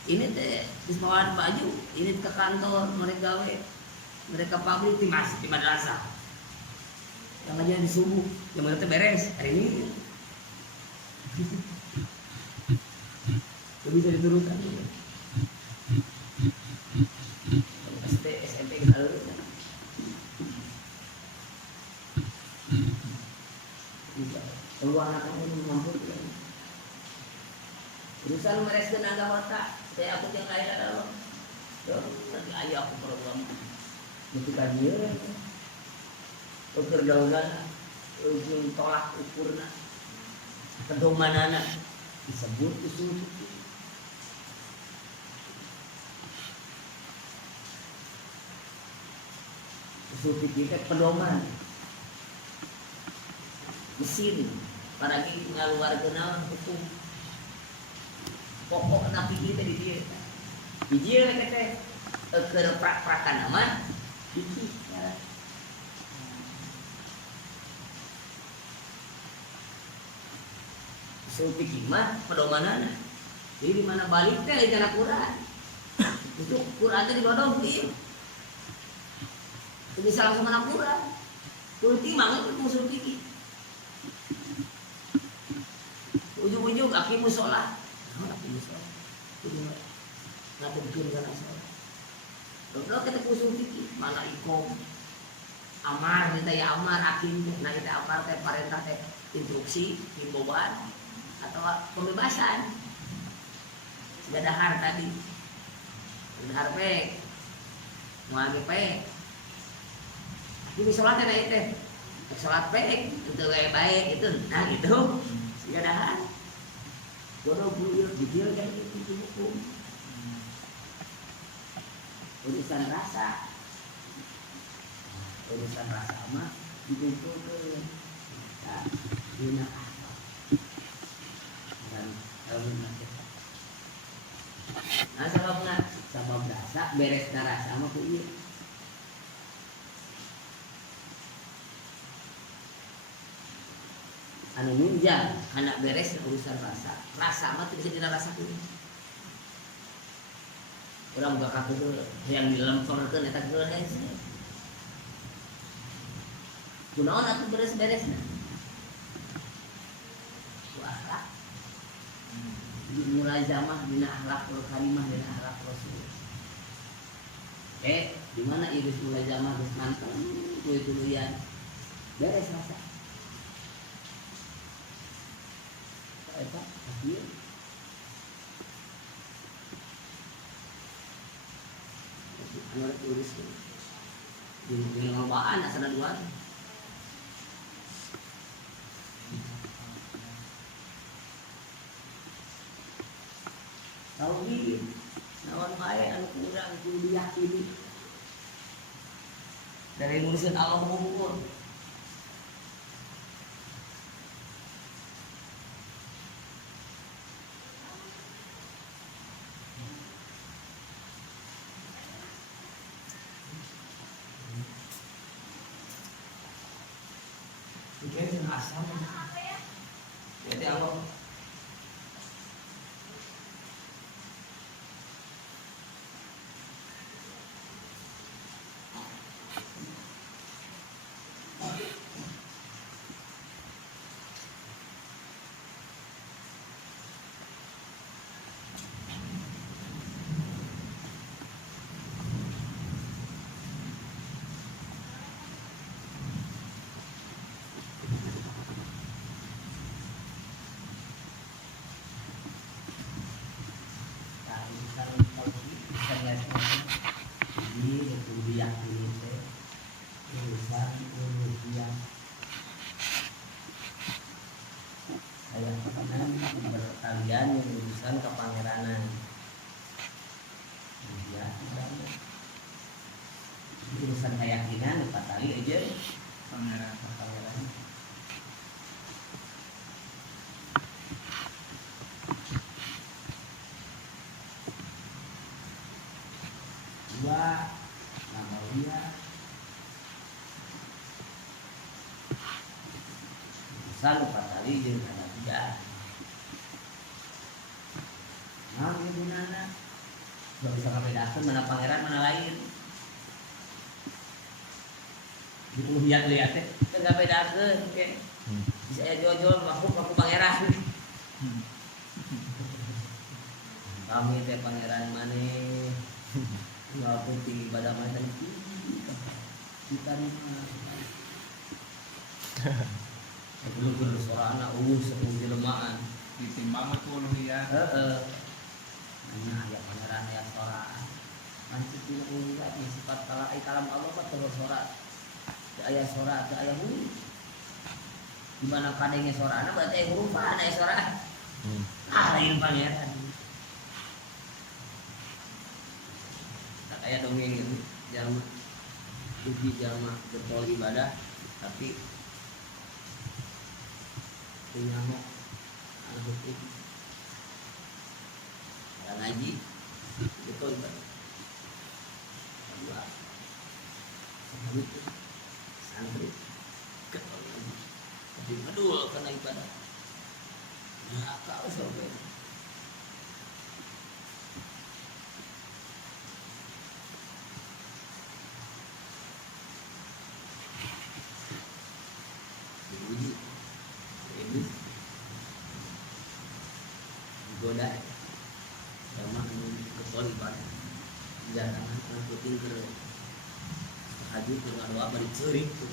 Ini teh geus mawan baju, ini ke kantor mereka gawe. Mereka pabrik di madrasah. Yang ngajian di subuh, yang mana teh beres hari ini. Lebih bisa diturunkan. SD SMP kita lulus. Peluang anak ini mampu. Urusan mereskan agama tak, saya aku yang lain adalah, nanti ayah aku program itu kajian, ukur daulan, ukur tolak ukurna, kedomanana disebut usul fikih. Usul fikih itu pedoman, mesin, para gini ngaluar kenal hukum. Pokok nabi kita di dia, kata ke prakan aman, fikih. Usul fikih mah pedomanan. Jadi di mana baliknya di cara Quran. Itu Quran itu dibodong dia. Itu bisa langsung mana Quran. Kunti mangut itu usul fikih. Ujung-ujung kaki musola. Ngaturkeun kana salat. Dokter kita usul fikih, mana ikom. Amar kita ya amar hakim, nah kita amar teh perintah teh instruksi, himbauan atau pembebasan. Dahar tadi. Dahar pek. Moal pek. Ini salat teh teh. Salat pek, itu baik itu. Nah gitu. Siga dahar. Bodoh buyut detail kayak gitu hukum. Urusan rasa mah dikumpulkan dina apa dan nah sabab rasa beres rasa mah ku ieu anu nunjang anak beres urusan rasa mah tidak bisa dirarasakeun. Orang bakal itu yang dilemparkan eta geus. Kunaon atuh beres-beresna? Akhlak. Dimulai zaman dina akhlakul karimah dina akhlak Rasul. Di mana ieu mulai zaman geus manteng tuluy-tuluyan. Beres rasa. Eta ieu anu tulis di lobaan asana dua tauhid naon bae anu kurang kudu diyakini dari ngurusin Allah mengukur. Pikirin asam. Jadi Allah kalian yang urusan kepangeranan ya urusan keyakinan 4 kali aja pangeran dua Nabawiyah urusan 4 kali jeung Hanafiah gunana. Gak bisa ngebedakeun mana pangeran mana lain. Di uluhiyat deui teh teu ngabedakeun oke. Bisa aya jojol makhluk pangeran. Kami teh pangeran maneh. Walaupun tinggi ibadah maneh kita nih. Belum sorana sepuluh jelemaan. Ditimbang tuh uluhiyah. Nah, ya pangeran ya soraan. Masih tidak uluhiyah sifat kalam Allah mah teu sorat. Teu aya sorat, teu aya huruf. Di mana kadenge sorana berarti aya hurufan, aya sorat. Lain pangeran. Tak aya dongeng gitu. Jalma uji jalma betul ibadah tapi punya mau al-hukum ngaji betul ibadah kedua santri ketol ngaji tapi medul kena ibadah nah kau sampai diuji iblis digoda sama ketol ibadah jangan ngikutin ke tahajud ke doa bari ceurik tuh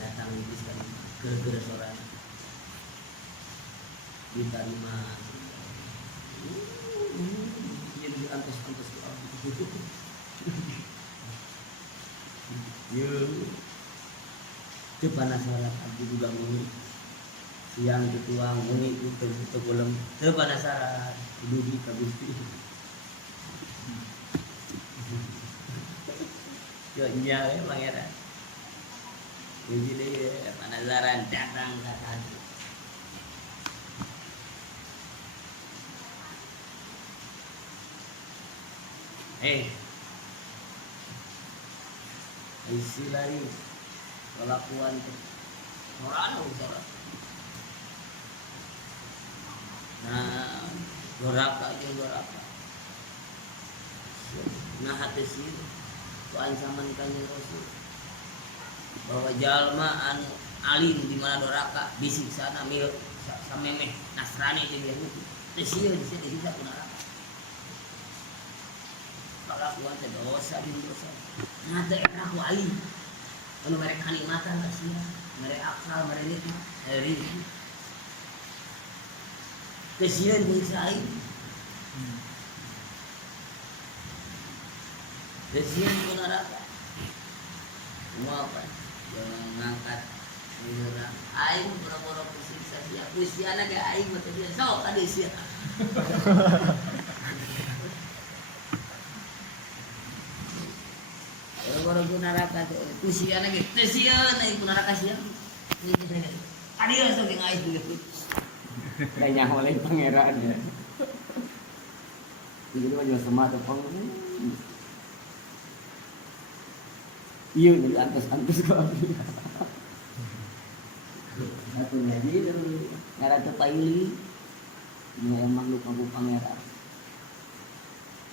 datang iblis kan gara-gara soran diterima jadi antos-antos doa ya itu penasaran abdi juga muni siang ketua muni itu belum itu penasaran duduk ka Gusti yo nya we pangeran jadi deh penasaran datang ke hati isi lagi kelakuan orang orang nah doraka nah hati sih tu ancaman kanjeng Rasul bahwa jalma anu alim di mana doraka bisik sana mil samemeh Nasrani jeung Yahudi teh sieun disiksa ku neraka kelakuan teh dosa di dosa nah teh aku alim anu mere kalimatan ka sia mere akal mere nikmat dari kesieun bisa aing kesieun ku neraka mau apa jangan ngangkat orang aing boro-boro kusiksa sia kusiana ge aing mah teh sok ade sia boro-boro ku neraka teh kusiana ge teh sieun aing ku neraka sia adios ge aing ge kayaknya oleh pangeran ya itu mah sama tuh iya jadi antus kok aku ngaji dulu ngara teu paili ini emang lu kamu pangeran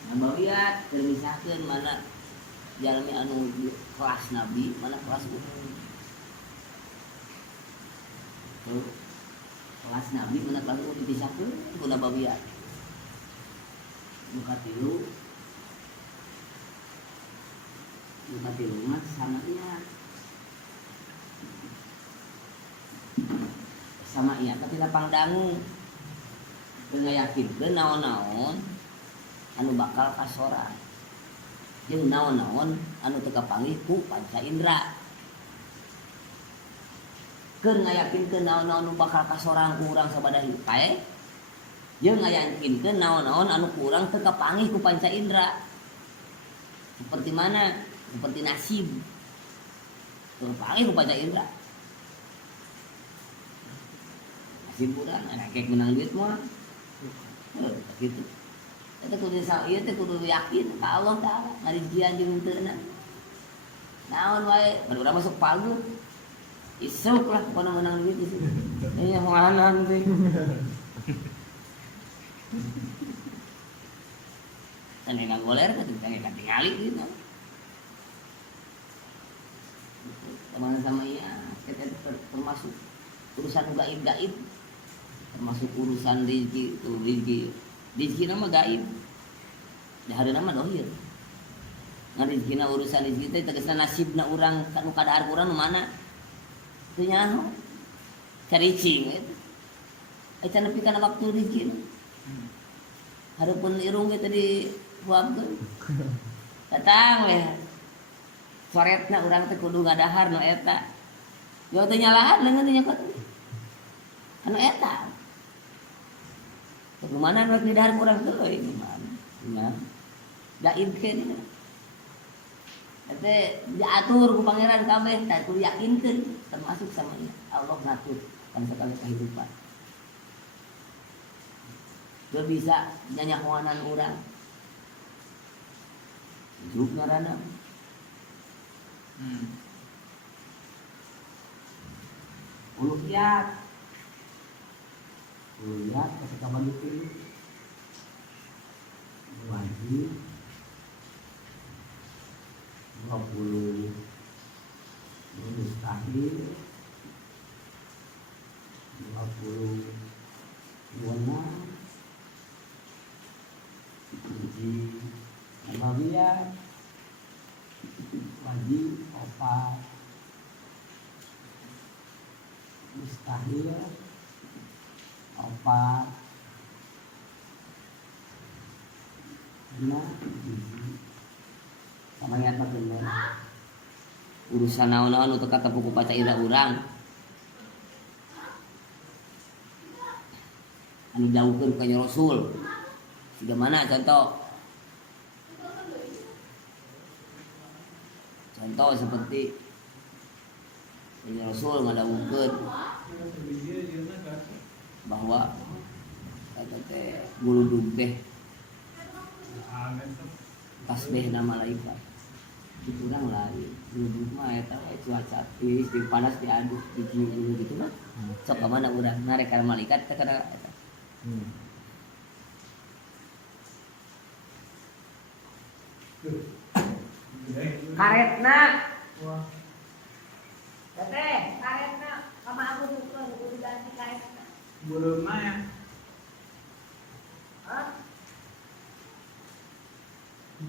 nah lihat termisahkeun mana jalmi anu kelas nabi mana kelas umum tuh kelas nabi mana kelas umum dipisahkeun kuna babiat muka tilu mah sama iya tapi lapang dangu dengan yakin naon-naon anu bakal kasoran jeung naon-naon anu teu kapanggih ku panca indra keur ngayakinkeun naon-naon anu bakal kasoran ku urang sabada hirup kae jeung ngayakinkeun naon-naon anu ku urang teu kapanggih ku panca indra seperti mana seperti nasib terpanggil kepada indra nasib urang kayak menang duit mah gitu itu kudu ieu teh kudu yakin ka Allah taala ngarijian jeung henteuna naon wae baru urang masuk pagu isuk lah kono menang duit itu nya moanan teh kan enak goler kan kita tinggalin gitu. Teman sama iya kita termasuk urusan gaib termasuk urusan rezeki nama gaib dah ada nama dohir ngan rezeki urusan rezeki teh tegasna nasibna urang nu kadahar urang nu mana teu nyaho caricing eta eta nepi kana waktu rezeki hareupeun irung ge tadi buabkeun datang we soretna urang teh kudu ngadahar nu eta yo teu nyalahan leungeun teh nyokot anu eta kemana rek di dahar urang teh euy gimana nya gaib ke dina teh diatur ku pangeran kabeh tah kudu yakinkeun termasuk sama Allah ngatur kan segala kehidupan. Dia bisa nyanyahoanan orang. Juk ngaranna. Uluhiyat ketika balikin wajib 20 mustahil 50 wona uji amawiyah wajib opat mustahil opat sama nyata bener urusan naon-naon untuk kata buku baca ira urang anu jauhkeun ka Rasul siga mana contoh seperti Rasul ngadawukeun bahwa kata teh guludug teh tasbih nama malaikat itu urang lain guludug mah eta cuaca tiris di panas diaduk hiji gitu mah sok ka mana urang narek ka malaikat teh kana eta karetna teh karetna kama aku bukeun kudu ganti karetna Burung mah ya.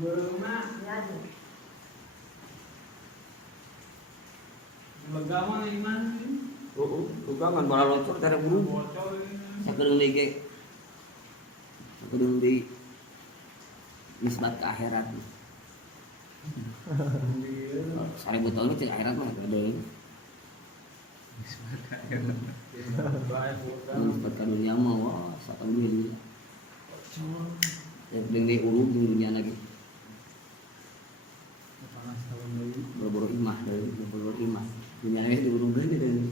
Burung mah nyadu lega mah iman. ugangan bola locor tara burung Bocor. sakedeung deui ge sakedeung deui nisbat ke akhirat sare tahun itu akhirat mah ada nisbat ke dunia mah wah sakal dunia yang penting di urut di dunia lagi Panas tahun deui. boro-boro imah dari boro-boro imah dunia lagi diurungkeun deui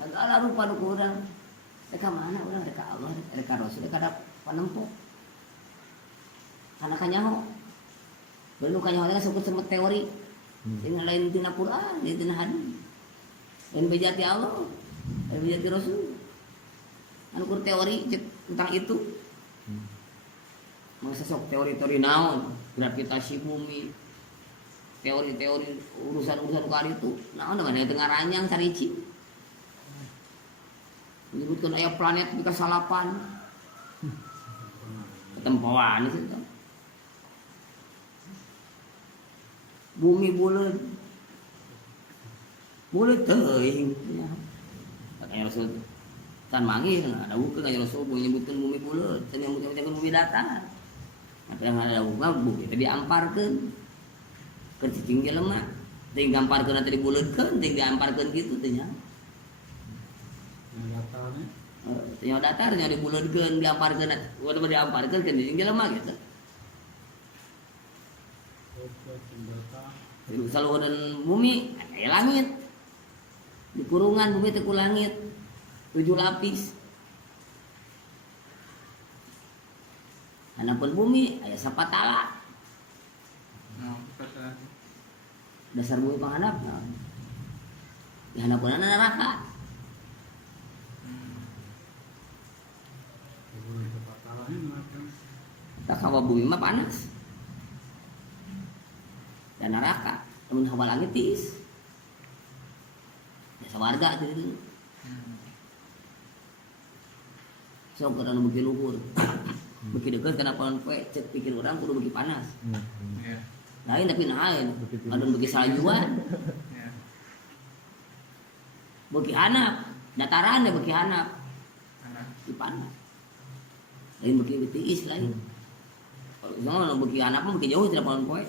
segala rupa nu urang reka mana urang reka Allah reka Rasul reka ada panempo kana kanyaho beun kanyaho teh suku semut teori dengan lain dina Quran dina hadis lain bejati Allah lain bejati Rasul anu kur teori tentang itu masa sok teori-teori naon gravitasi bumi teori-teori urusan-urusan kali itu naon dengan tengah ranjang saricing menyebutkan aya planet di kasalapan ketempoan itu bumi bulat teuing ya katanya Rasul kan manggih ada buku kan Rasul menyebutkan bumi bulat dan yang menyebutkan bumi datar tapi yang ada bumi itu diamparkeun keur cicing jelema teh gamparkeun teh dibuleutkeun teh diamparkeun kitu teh nya nya datar nya dibuleutkeun diamparkeun udah diamparkeun kan cicing jelema gitu jadi saluran bumi aya langit di kurungan bumi teh ku langit 7 lapis hanapeun bumi aya sapatala dasar bumi panghandapna di hanapeunna neraka Tak hawa bumi mah panas. Dan neraka, namun hawa langit tiis. Biasa warga gitu. So karena beki luhur. Beki deket karena pohon poe cek pikir orang kudu beki panas. Ya. Lain tapi lain. Adun beki saljuan. Ya. Beki hanap, dataran deh beki hanap. Karena Di panas. Lain beki tiis lain. Jangan beki hanap mah beki jauh tidak pohon poe.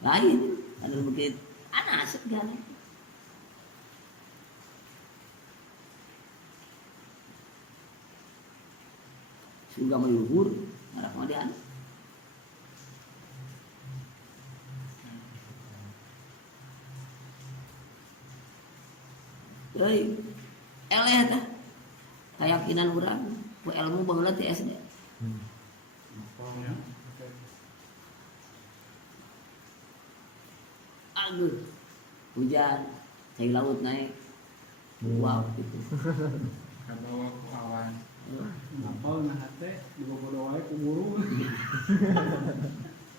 Lain, adun beki panas segala. Surga mah luhur, neraka mah di hanap. Euy, eleh tah. Keyakinan urang, ku ilmu baheula ti SD. Pokoknya. Aduh. Hujan, cai laut naik. Wow gitu. kabawa ku awan. Ngapal nah hate dibobodo wae ku guru.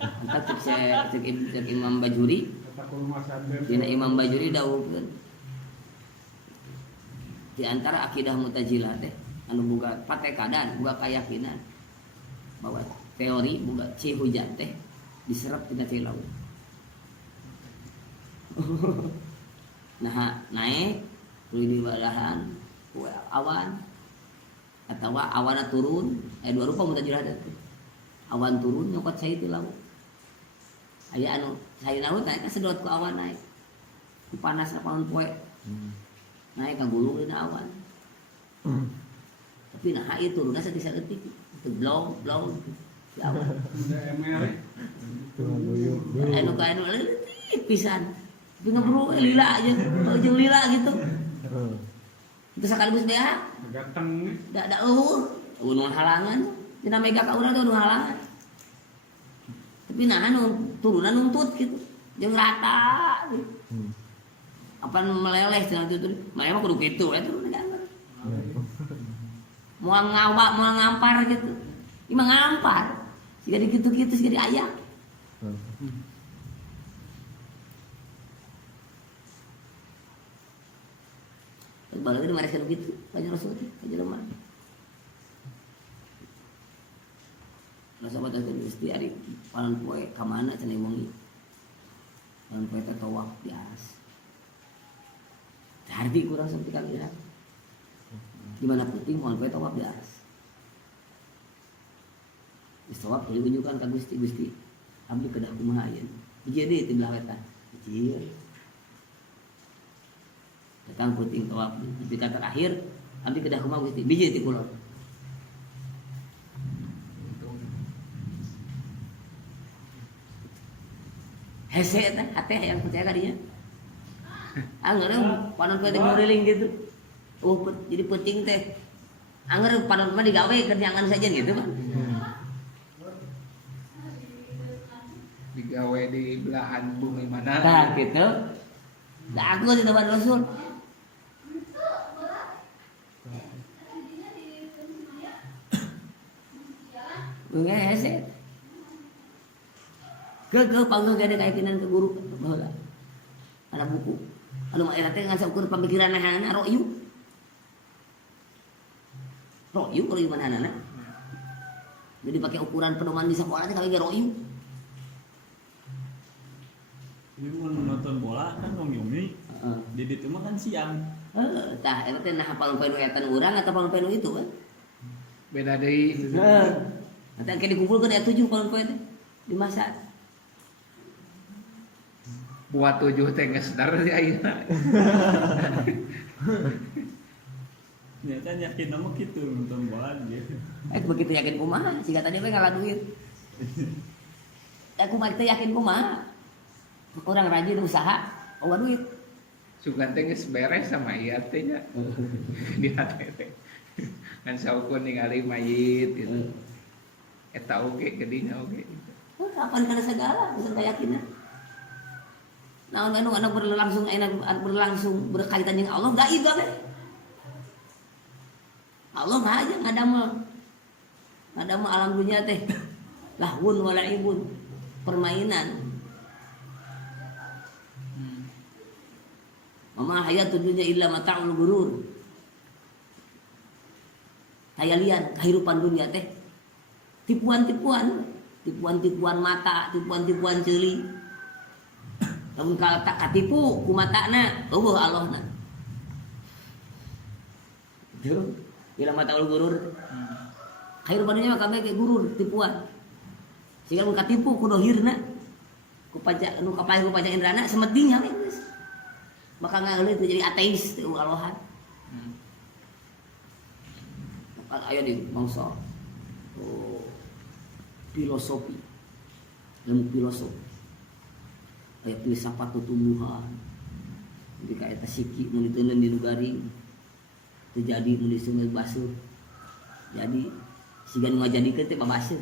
Entah cek Imam Bajuri, Kata ku rumah sadar. dina Imam Bajuri dawuhkeun. Di antara akidah Mu'tazilah teh anu boga patekadan, boga keyakinan bahwa teori boga ci hujan teh diserap tina cai laut. Nah, naik tuluy di balahan ku awan atau awana turun, dua rupa Mu'tazilah teh. Awan turun nyokot cai ti laut. Aya anu cai laut naik sedot ku awan naik. Ku panas lapangan poe. Naik ka gulung dina awan. Tapi nah itu turunna saeutik itu blow di awan. Udah emer. Anu ka anu leutik pisan. Tapi ngebro lila aja, jeung lila gitu. Itu sakaligus beha, Gateng nih. da nu halangan. Dina mega ka urang teh nu halangan. Tapi nah anu turunan nuntut gitu. Jeung rata. Apa meleleh cenah itu mah kudu kitu eta gambar. Moal ngawa, moal ngampar gitu. Ieu mah ngampar. Siga di kitu-kitu siga di ayak. Balik di maresan gitu, banyak rasul teh, aja lemah. Rasa batas Gusti ari palan poe ka mana cenah wengi. Palan poe teh tawaf di aras. Hardi kurang seperti kali ya. Gimana penting mohon poe tawaf di aras. Geus tawaf diunjukkan ka Gusti. Abdi kedah kumaha ieu. Hiji deui ti belah wetan. Hiji. Datang puting tawaf di kata terakhir abdi kedah kumaha Gusti. Biji ti kula. Hese teh hate yang percaya ka dinya. Angeureum panon poe teh ngeureling gitu. Jadi penting teh. Angeureum panon mah digawe kerjaan saja gitu kan. Digawe di belahan bumi mana? Nah gitu. Da aku di tempat Rasul. Bunga hese. Ke panggil gade keyakinan ke guru baheula. Ada buku. Anu mah eta teh ngan saukur pamikiran anak ro'yu. Ro'yu mana anak. Jadi pakai ukuran pedoman di sekolah teh kali ge ro'yu. Ini mau nonton bola kan nongyomi. Heeh. Di ditu mah kan siang. Tah eta teh nah hafal penu etan urang atau hafal penu itu kan. Beda deui. Nanti kayak dikumpulkan ya 7 paling poin dimasak. Buat 7 teh geus dar di ayeuna. Ya kan yakin nama gitu nonton bola gitu. Begitu yakin kumaha, siga tadi we ngalah duit. Aku mah teh yakin kumaha. Orang rajin usaha, bawa duit. Sugan teh geus beres sama ieu teh nya. Di hate teh. Kan saukur ningali mayit gitu. Eta oge gedinya oge. Kapan kana segala, bukan keyakinan. Naon anu anak berlangsung berkaitan dengan Allah gaib banget. Allah mah aja ngadamel. Ada mah alam dunia teh lahun walaibun, permainan. Mama hayatud dunya illa mata'ul ghurur. Hayalian kehidupan dunia teh tipuan-tipuan, tipuan-tipuan mata, tipuan-tipuan ceuli. Lamun ka tak katipu ku matana, eueuh Allahna. Tuh, illa mata'ul ghurur. Kehidupan dunia mah kabeh ge gurur, tipuan. Sehingga mun katipu ku dohirna, ku pajak nu kapaeh ku pajak indrana semeding we geus. Maka ngaeuleut jadi ateis teu Allahan. Maka aya di mangsa filosofi. Ilmu filosofi. Aya filsafat tumbuhan. Jadi ka eta siki mun diteuneun di garing teu jadi mun di sungai basuh. Jadi siga nu ngajadikeun teh babaseuh.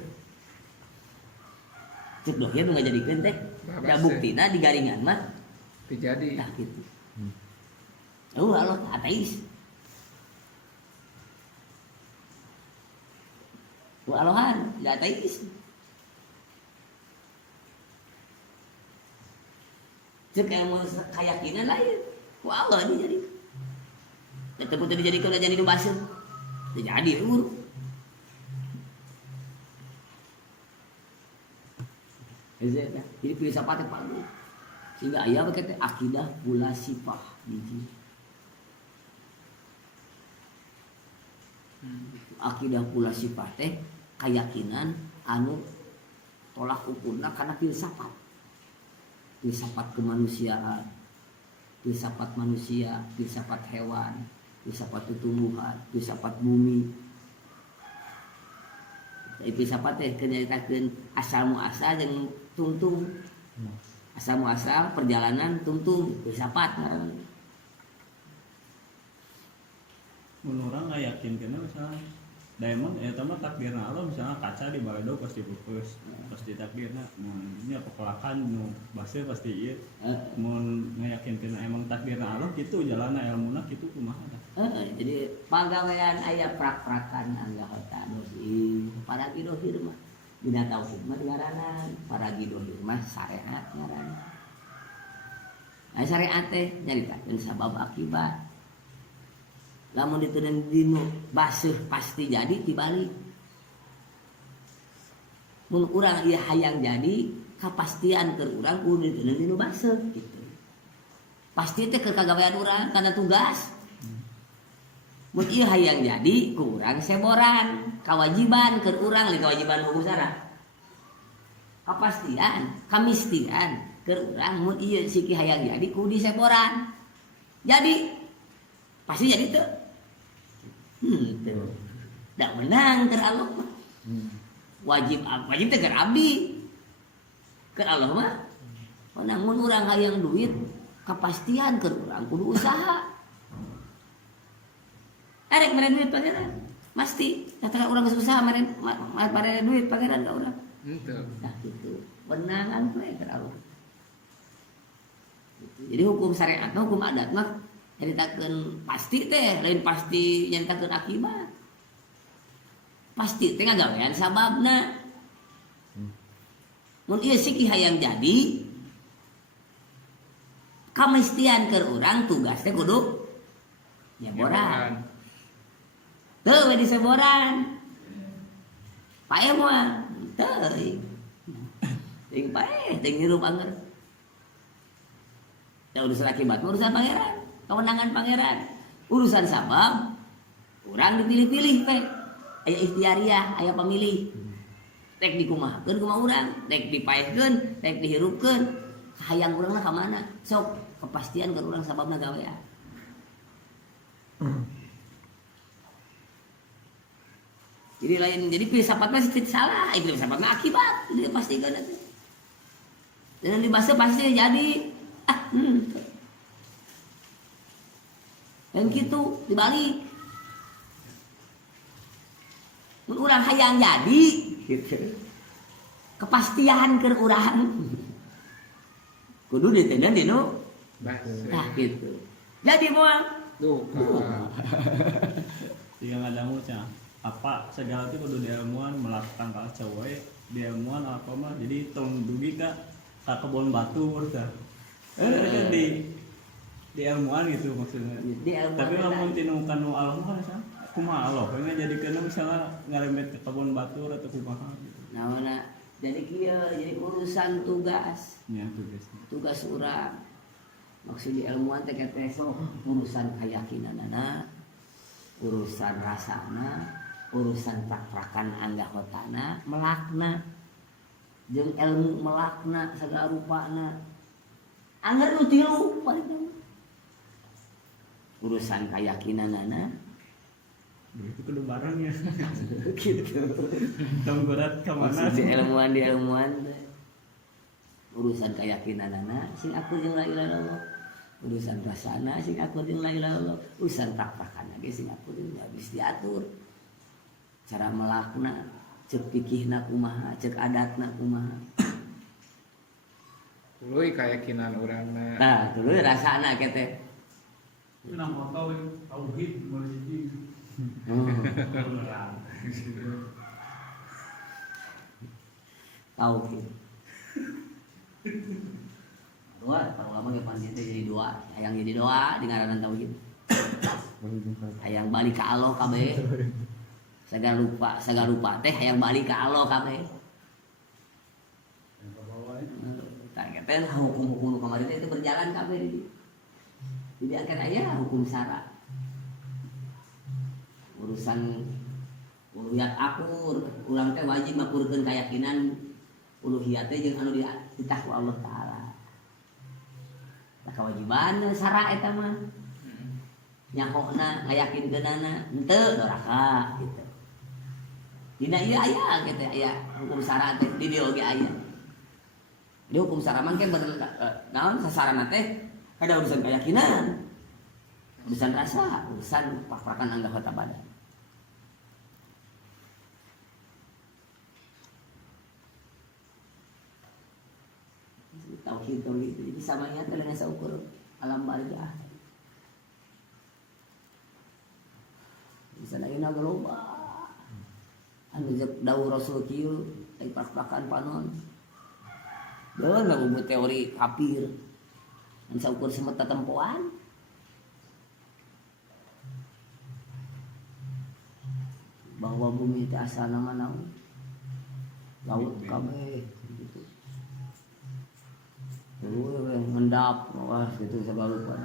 Cek dohir nu ngajadikeun teh da buktina di garingan mah teu jadi. tah kitu. Oh, Allah ateis. Allahan, tidak ateis. Cek yang mau keyakinan lain. Wah Allah ini jadi. Tetap tadi jadi kalau jadi nubasir. Jadi urut. Jadi filsafat paling. Sehingga ayah berkata akidah pula sifah biji. Akidah pula sifat teh keyakinan anu tolak ukurna karena filsafat. Filsafat kemanusiaan, filsafat manusia, filsafat hewan, filsafat tumbuhan, filsafat bumi. Filsafat teh kenyatakeun asal muasal jeung tungtung. Asal muasal perjalanan tungtung filsafat ngaran. Mun urang yakin kena misalnya Diamond eta mah takdirna Allah misalnya kaca di baledo pasti pupus, pasti takdirna. Mun nya pekolakan nu base pasti ieu. Mun ngayakinkeun emang takdirna Allah kitu jalanna ilmuna kitu kumaha tah. Jadi pagawean aya prak-prakan angga hota dosi. Para gidohir mah dina tauhid mah ngaranan, para gidohir mah syariat ngaranan. Nah syariat teh nyaritakeun sabab akibat. Lamun diteuneun dinu baseuh pasti jadi tibalik. Mun urang ieu hayang jadi kapastian keur urang kudu diteuneun dinu baseuh kitu. Pasti teh keur kagawean urang kana tugas. Mun ieu hayang jadi ku urang seboran, kewajiban keur urang lain kewajiban hukum syara. Kapastian, kamistian keur urang mun ieu siki hayang jadi kudu diseboran. Jadi pasti jadi tuh. Tidak menang ke Allah mah. Wajib teh ke abdi. Ke Allah mah. Namun orang hayang duit kepastian ke orang kudu usaha. Arek mere duit pangeran. Pasti. Datang orang usaha mere duit pangeran ka urang. Henteu. Nah gitu. Menangan we ke Allah. Jadi hukum syariat, hukum adat mah nyaritakeun pasti teh, lain pasti nyaritakeun akibat. Pasti teh ngagawean sababna. Mun ieu siki hayang jadi kamistian keur urang tugas teh kudu nyeboran. Teu we diseboran. Pae moal teu. Ting pae, ting hirup anger. Ya urusan akibat urusan pangeran. Kewenangan pangeran, urusan sabab, orang dipilih-pilih teh, aya ikhtiariah, aya pemilih, tek dikumahakeun kumaha urang, tek dipaehkeun, tek dihirupkeun, hayang urangna ka mana, sok kepastian keur urang sababna gawean. Jadi lain, jadi filsafat mah tidak salah, filsafat mah akibat, jadi pastikan itu. Dan dibahas pasti jadi, dan gitu dibalik. Mun urang hayang jadi gitu. Kepastian keur urang. Kudu diteuneun dinu Baseuh. nah gitu. Jadi moal Tuh. Tiga ngadangu cenah. apa segala itu kudu diilmuan melakukan ka cewek diilmuan apa mah jadi tong dugi ka kebon batur tah kan di ilmuan gitu maksudnya Di ilmuan tapi eta. lamun tinukan nu Allah mah kan kumaha Allah pengen jadi kana misalnya ngaremet ke kebon batur atau kumaha gitu Naona jadi kieu jadi urusan tugas nya tuh guys tugas urang maksud di ilmuwan teh kete sok urusan keyakinanana urusan rasana urusan prakan anggotana melakna jeung ilmu melakna sagala rupana anggar nu tilu paling urusan keyakinanana itu kudu bareng ya gitu tong berat ka mana maksud di ilmuwan teh urusan keyakinanana sing aku jeung la ilaha illallah urusan rasana sing aku jeung la ilaha illallah urusan prakan ge sing aku jeung habis diatur cara melakna cek pikihna kumaha cek adatna kumaha tuluy keyakinan urangna nah tuluy rasana kete Itu nama tahu tauhid masjid. tauhid doa para ulama ge pandi teh jadi doa hayang jadi doa di ngaranna tauhid hayang balik ka Allah kabeh sagala rupa teh hayang balik ka Allah kabeh tah kete hukum-hukum kamari teh itu berjalan kabeh di dieu. Jadi akan aya hukum syara urusan uluhiyat akur urang teh wajib ngakurkeun keyakinan uluhiyat teh jeung anu ditakwa Allah taala tah kewajiban syara eta mah nyahokna ngayakinkeunana henteu doraka gitu dina ieu aya kitu aya hukum syara teh di dieu ge aya di hukum syara mah kan naon sasarana teh ada urusan keyakinan urusan rasa urusan prakan anggota badan tauhid jadi samanya teh dengan saukur alam barzah bisa lain loba anu jek dawuh rasul kieu ai prakan panon deun ngabubuh teori kafir anu saukur semeta tempoan bahwa bumi teh asalna mana laut kabeh gitu. Dulu ngendap wah gitu segala rupa.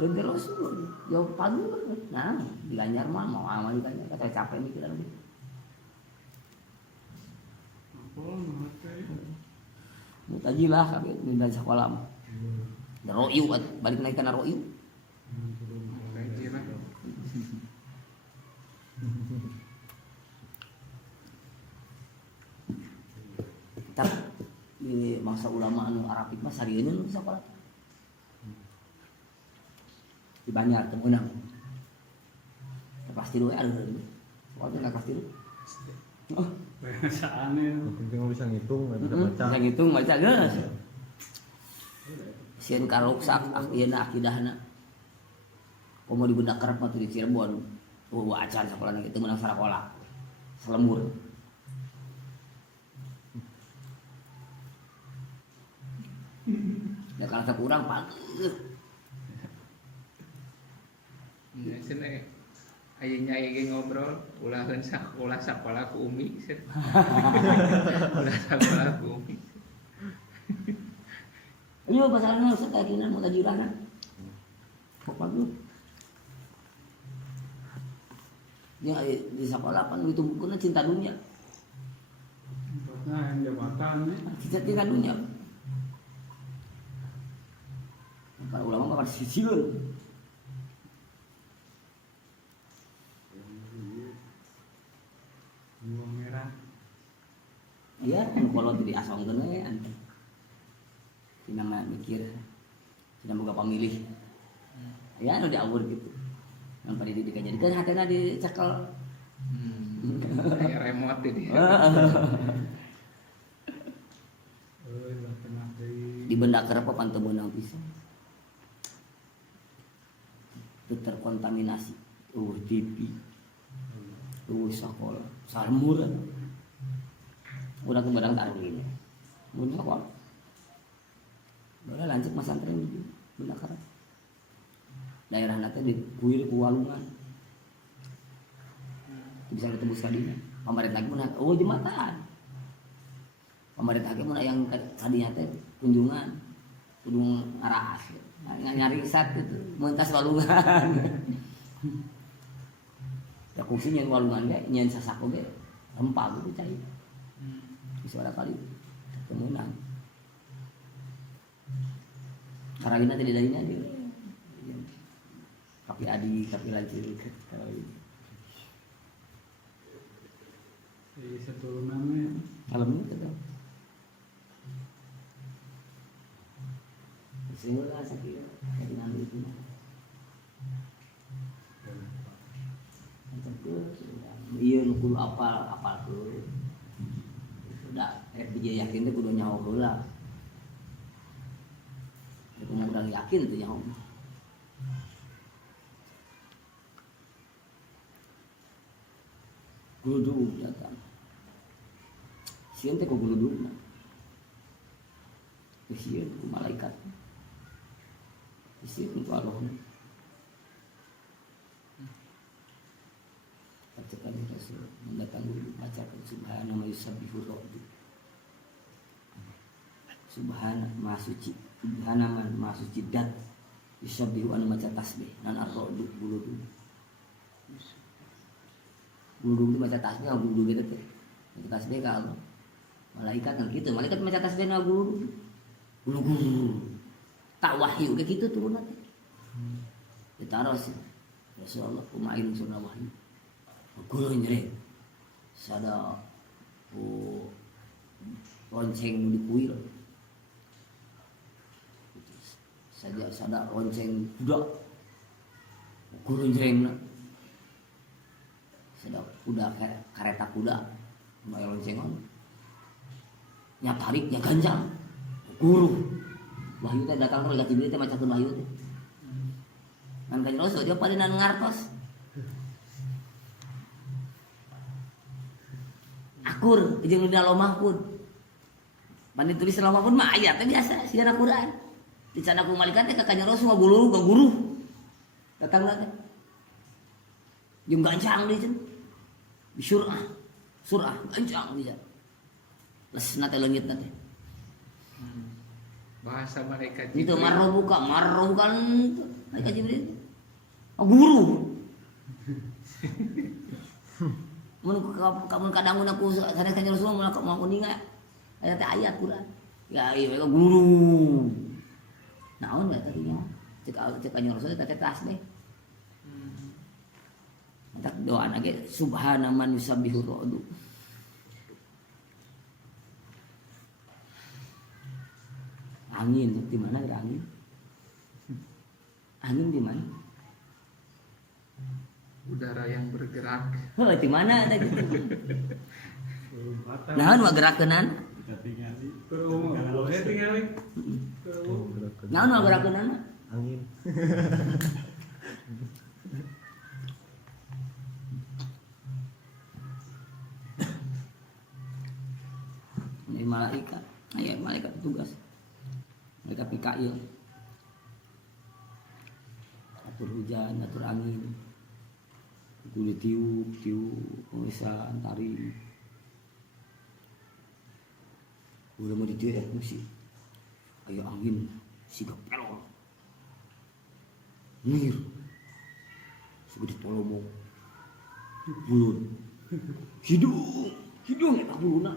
Lebih rasul jauh pagi nah di Ganyar mah mau amal di Ganyar kata capek mikir lagi. Mutajilah kabeh minta sekolah mah. Roiu balik naik kana roiu. Tapi di masa ulama anu Arabik mah sarieun nu sakola. Di Banjar teu meunang. Kelas 3 we ada. Waktu kelas 3. Oh, Biasaannya. Penting bisa ngitung, nggak bisa baca. bisa ngitung baca geus. Sieun karuksak ayeuna akidahna. Komo di Bunda Kerep atuh di Cirebon. Acan sakolana kitu meunang sakola. Selembur. Ya kalau tak kurang pagi. Ya cenah aya nyai ge ngobrol ulah sakola ku Umi cenah. Ulah sakola ku Umi. Ini mah pasalna usah keyakinan mau tajirana. Pokok lu. Ya di sekolah kan itu bukunya cinta dunia. Nah, yang jabatan nih. Cinta dunia. Para ulama kapan sisieun. Gua merah. Iya, kalau di asongkeun we ante. Tina mah mikir. Tina boga pamilih. Ya anu diawur gitu. Yang pendidikan jadi kan hatena dicekel. Kayak remote dia. Di Benda Kerep panteu beunang pisan. Itu terkontaminasi TV tuh sekolah sarmur udah ke barang taruh ini mun sekolah udah lanjut mas santri di Bendakaran daerah nanti di kuil ku Walungan bisa ditembus kadinya pemerintah lagi mana oh jembatan pemerintah lagi mana yang tadinya teh kunjungan aras nyari sat gitu mentas Walungan ya khusus nyen Walungan ge nyen Sasako ge rempah gitu cai bisa ada kali kemunan karena tadi darinya dia tapi adi tapi lanjut kalau ini Jadi seturunannya malam ini tuh semula sakit jadi ngambil itu iya nu kudu apal tuh udah bija yakin tuh kudu nyawa heula itu mau udah yakin tuh nyawa guludu datang sieun teh ku guluduna sieun ku malaikat sieun ku Allah bacakan Rasul mendatangi bacakan subhana yusabbihu rabbi subhana maha suci subhana man maha suci dat yusabbihu anu maca tasbih nan ar-radu guludu guludu maca tasbih guludu gitu teh maca tasbih ka Allah malaikat kan gitu malaikat maca tasbih na guludu guludu tak wahyu kayak gitu turun teh ditaruh sih Rasulullah kumain sunah wahyu guru nyeri sada lonceng di kuil saja sada lonceng kuda guru nyeri sada kuda kereta kuda mau loncengan nya tarik nya ganjang guru wahyu teh datang ke Jibril teh macakeun wahyu teh ngan kanjeng Rasul dia palingan ngartos akur jeung di Lauh Mahfuz. Mani tulis Lauh Mahfuz mah aya teh biasa sieun Al-Qur'an. Dicana ku malaikat teh ka kanjeng Rasul guru. Datangna teh. Jeung gancang deui cenah. Surah gancang bisa. Lesna teh leungitna teh. Bahasa malaikat Itu marrobuka malaikat Jibril. Guru. Mun kamu kadang aku sadar kanjeng Rasul mau kuninga aya teh ayat Quran. Ya iya mereka guru. Naon ya tadinya? Cek kanjeng Rasul teh tasbih. Tak doa lagi subhana man yusabbihu ra'du. Angin di mana ada angin? Angin di mana? udara yang bergerak. Oh, di mana tadi? patah. Naon wa gerakeunan? Kita tinggali. Kalau tinggalin. Naon wa gerakeunan? Angin. Ini malaikat. Aya malaikat tugas. Malaikat Mikail. Atur hujan, atur angin. Kulit tiup, pemisahan, tari. Udah mau ditiup ya, musik. Ayo angin, sigap pelor. Nir. Segede tolomo. Bulun. Hidung ya tak buluna.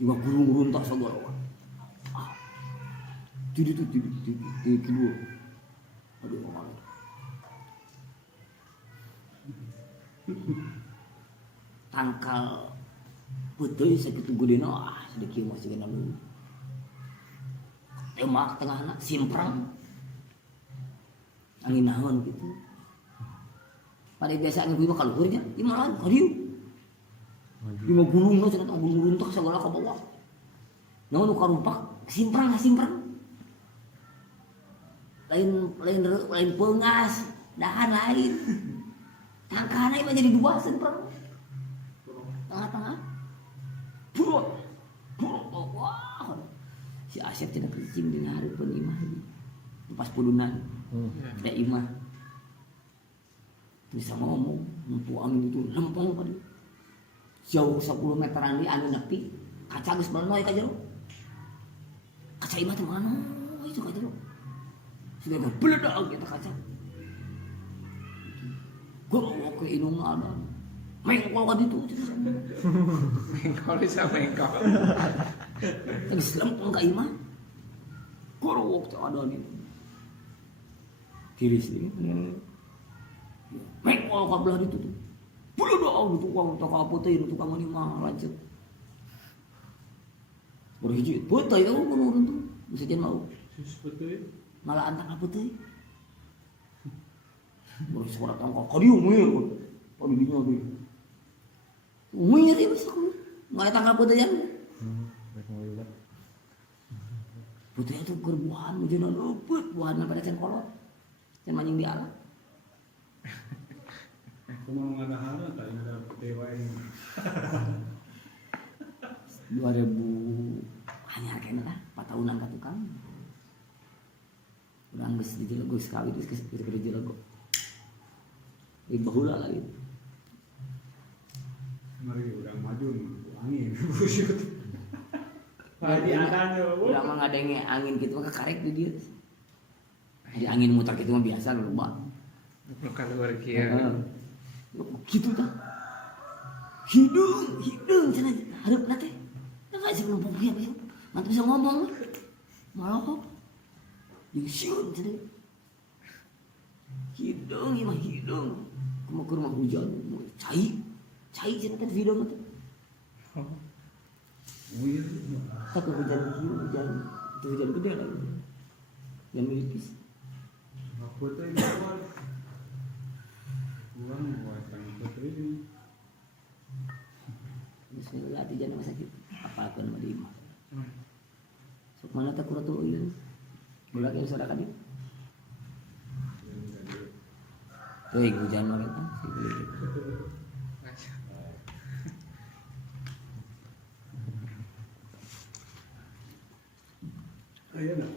Juga gurung-gurung tak segala. Tidur kedua. Aduh, Allah. Tangkal putih segitu gedena sedikit masih kena lu. Tembak tengahna simprang. Angin naon gitu. Pada biasa angin biwa kaluhurnya, di mana kadieu. Di mah gulungna cenah gulung teh segala ka bawah. Naon nu karumpak simprang. Lain peungas, dahan lain. Tangkana mah jadi dua perang. Tengah-tengah. Buruk. Wah. Si Asep cenah kencing dina hareupeun imah. Pas pudunan. Ada imah. Bisa ngomong, untuk angin itu lempeng tadi. Jauh 10 meteran di anu nepi, kaca geus baloi ka jero. Kaca imah teh mana? Itu ka jero. Sudah beledak kita kaca. Gua ke inung ada. Mengkol ka ditu. Mengkol bisa mengkol. Geus lempeng ka imah. Gorowok teh ada nih. Tiris ini. Mengkol ka belah ditu tuh. Beledak tukang putih tukang ini mah lanjut. Berhiji putih kamu menurun tuh. Bisa jen mau. Sus betul. Malah antara putih. Baru suara tangkap kadiu muir. Pada dinya tuh. Muir ya bisa ku. Nggak tangkap putih yang. Putih itu gerbuhan ujian luput buahan pada cen kolot. Cen mancing di alat. Cuma ngadahan tak ada dewa ini. 2000 hanya kena lah 4 tahunan ka tukang. Urang geus di Jelego sekali geus ke Jelego. Ieu baheula lagi. Mari urang maju angin busuk. Padi adan yo. Urang mah ngadenge angin kitu mah kakarek di dieu. Jadi angin muter kitu mah biasa loba. Nu keluar kieu. Gitu dah. Hidung cenah hareupna teh. Enggak sih belum punya bisa. Mantu bisa ngomong. Malah kok. Jeung sieun cenah. Hidung ieu mah hidung. Kumaha keur mah hujan. Cai cenah teh hidung teh. Muir. Tak hujan itu hujan gede lagi. Yang menipis. Apa teh dewa? Urang buat tang putih. Bismillah di jana sakit. Apa pun mah di imah. Sok mana tak kurang tuh ieu. Bolak yang saudara dia. Tuh hujan mah eta si beli. Ayo dah.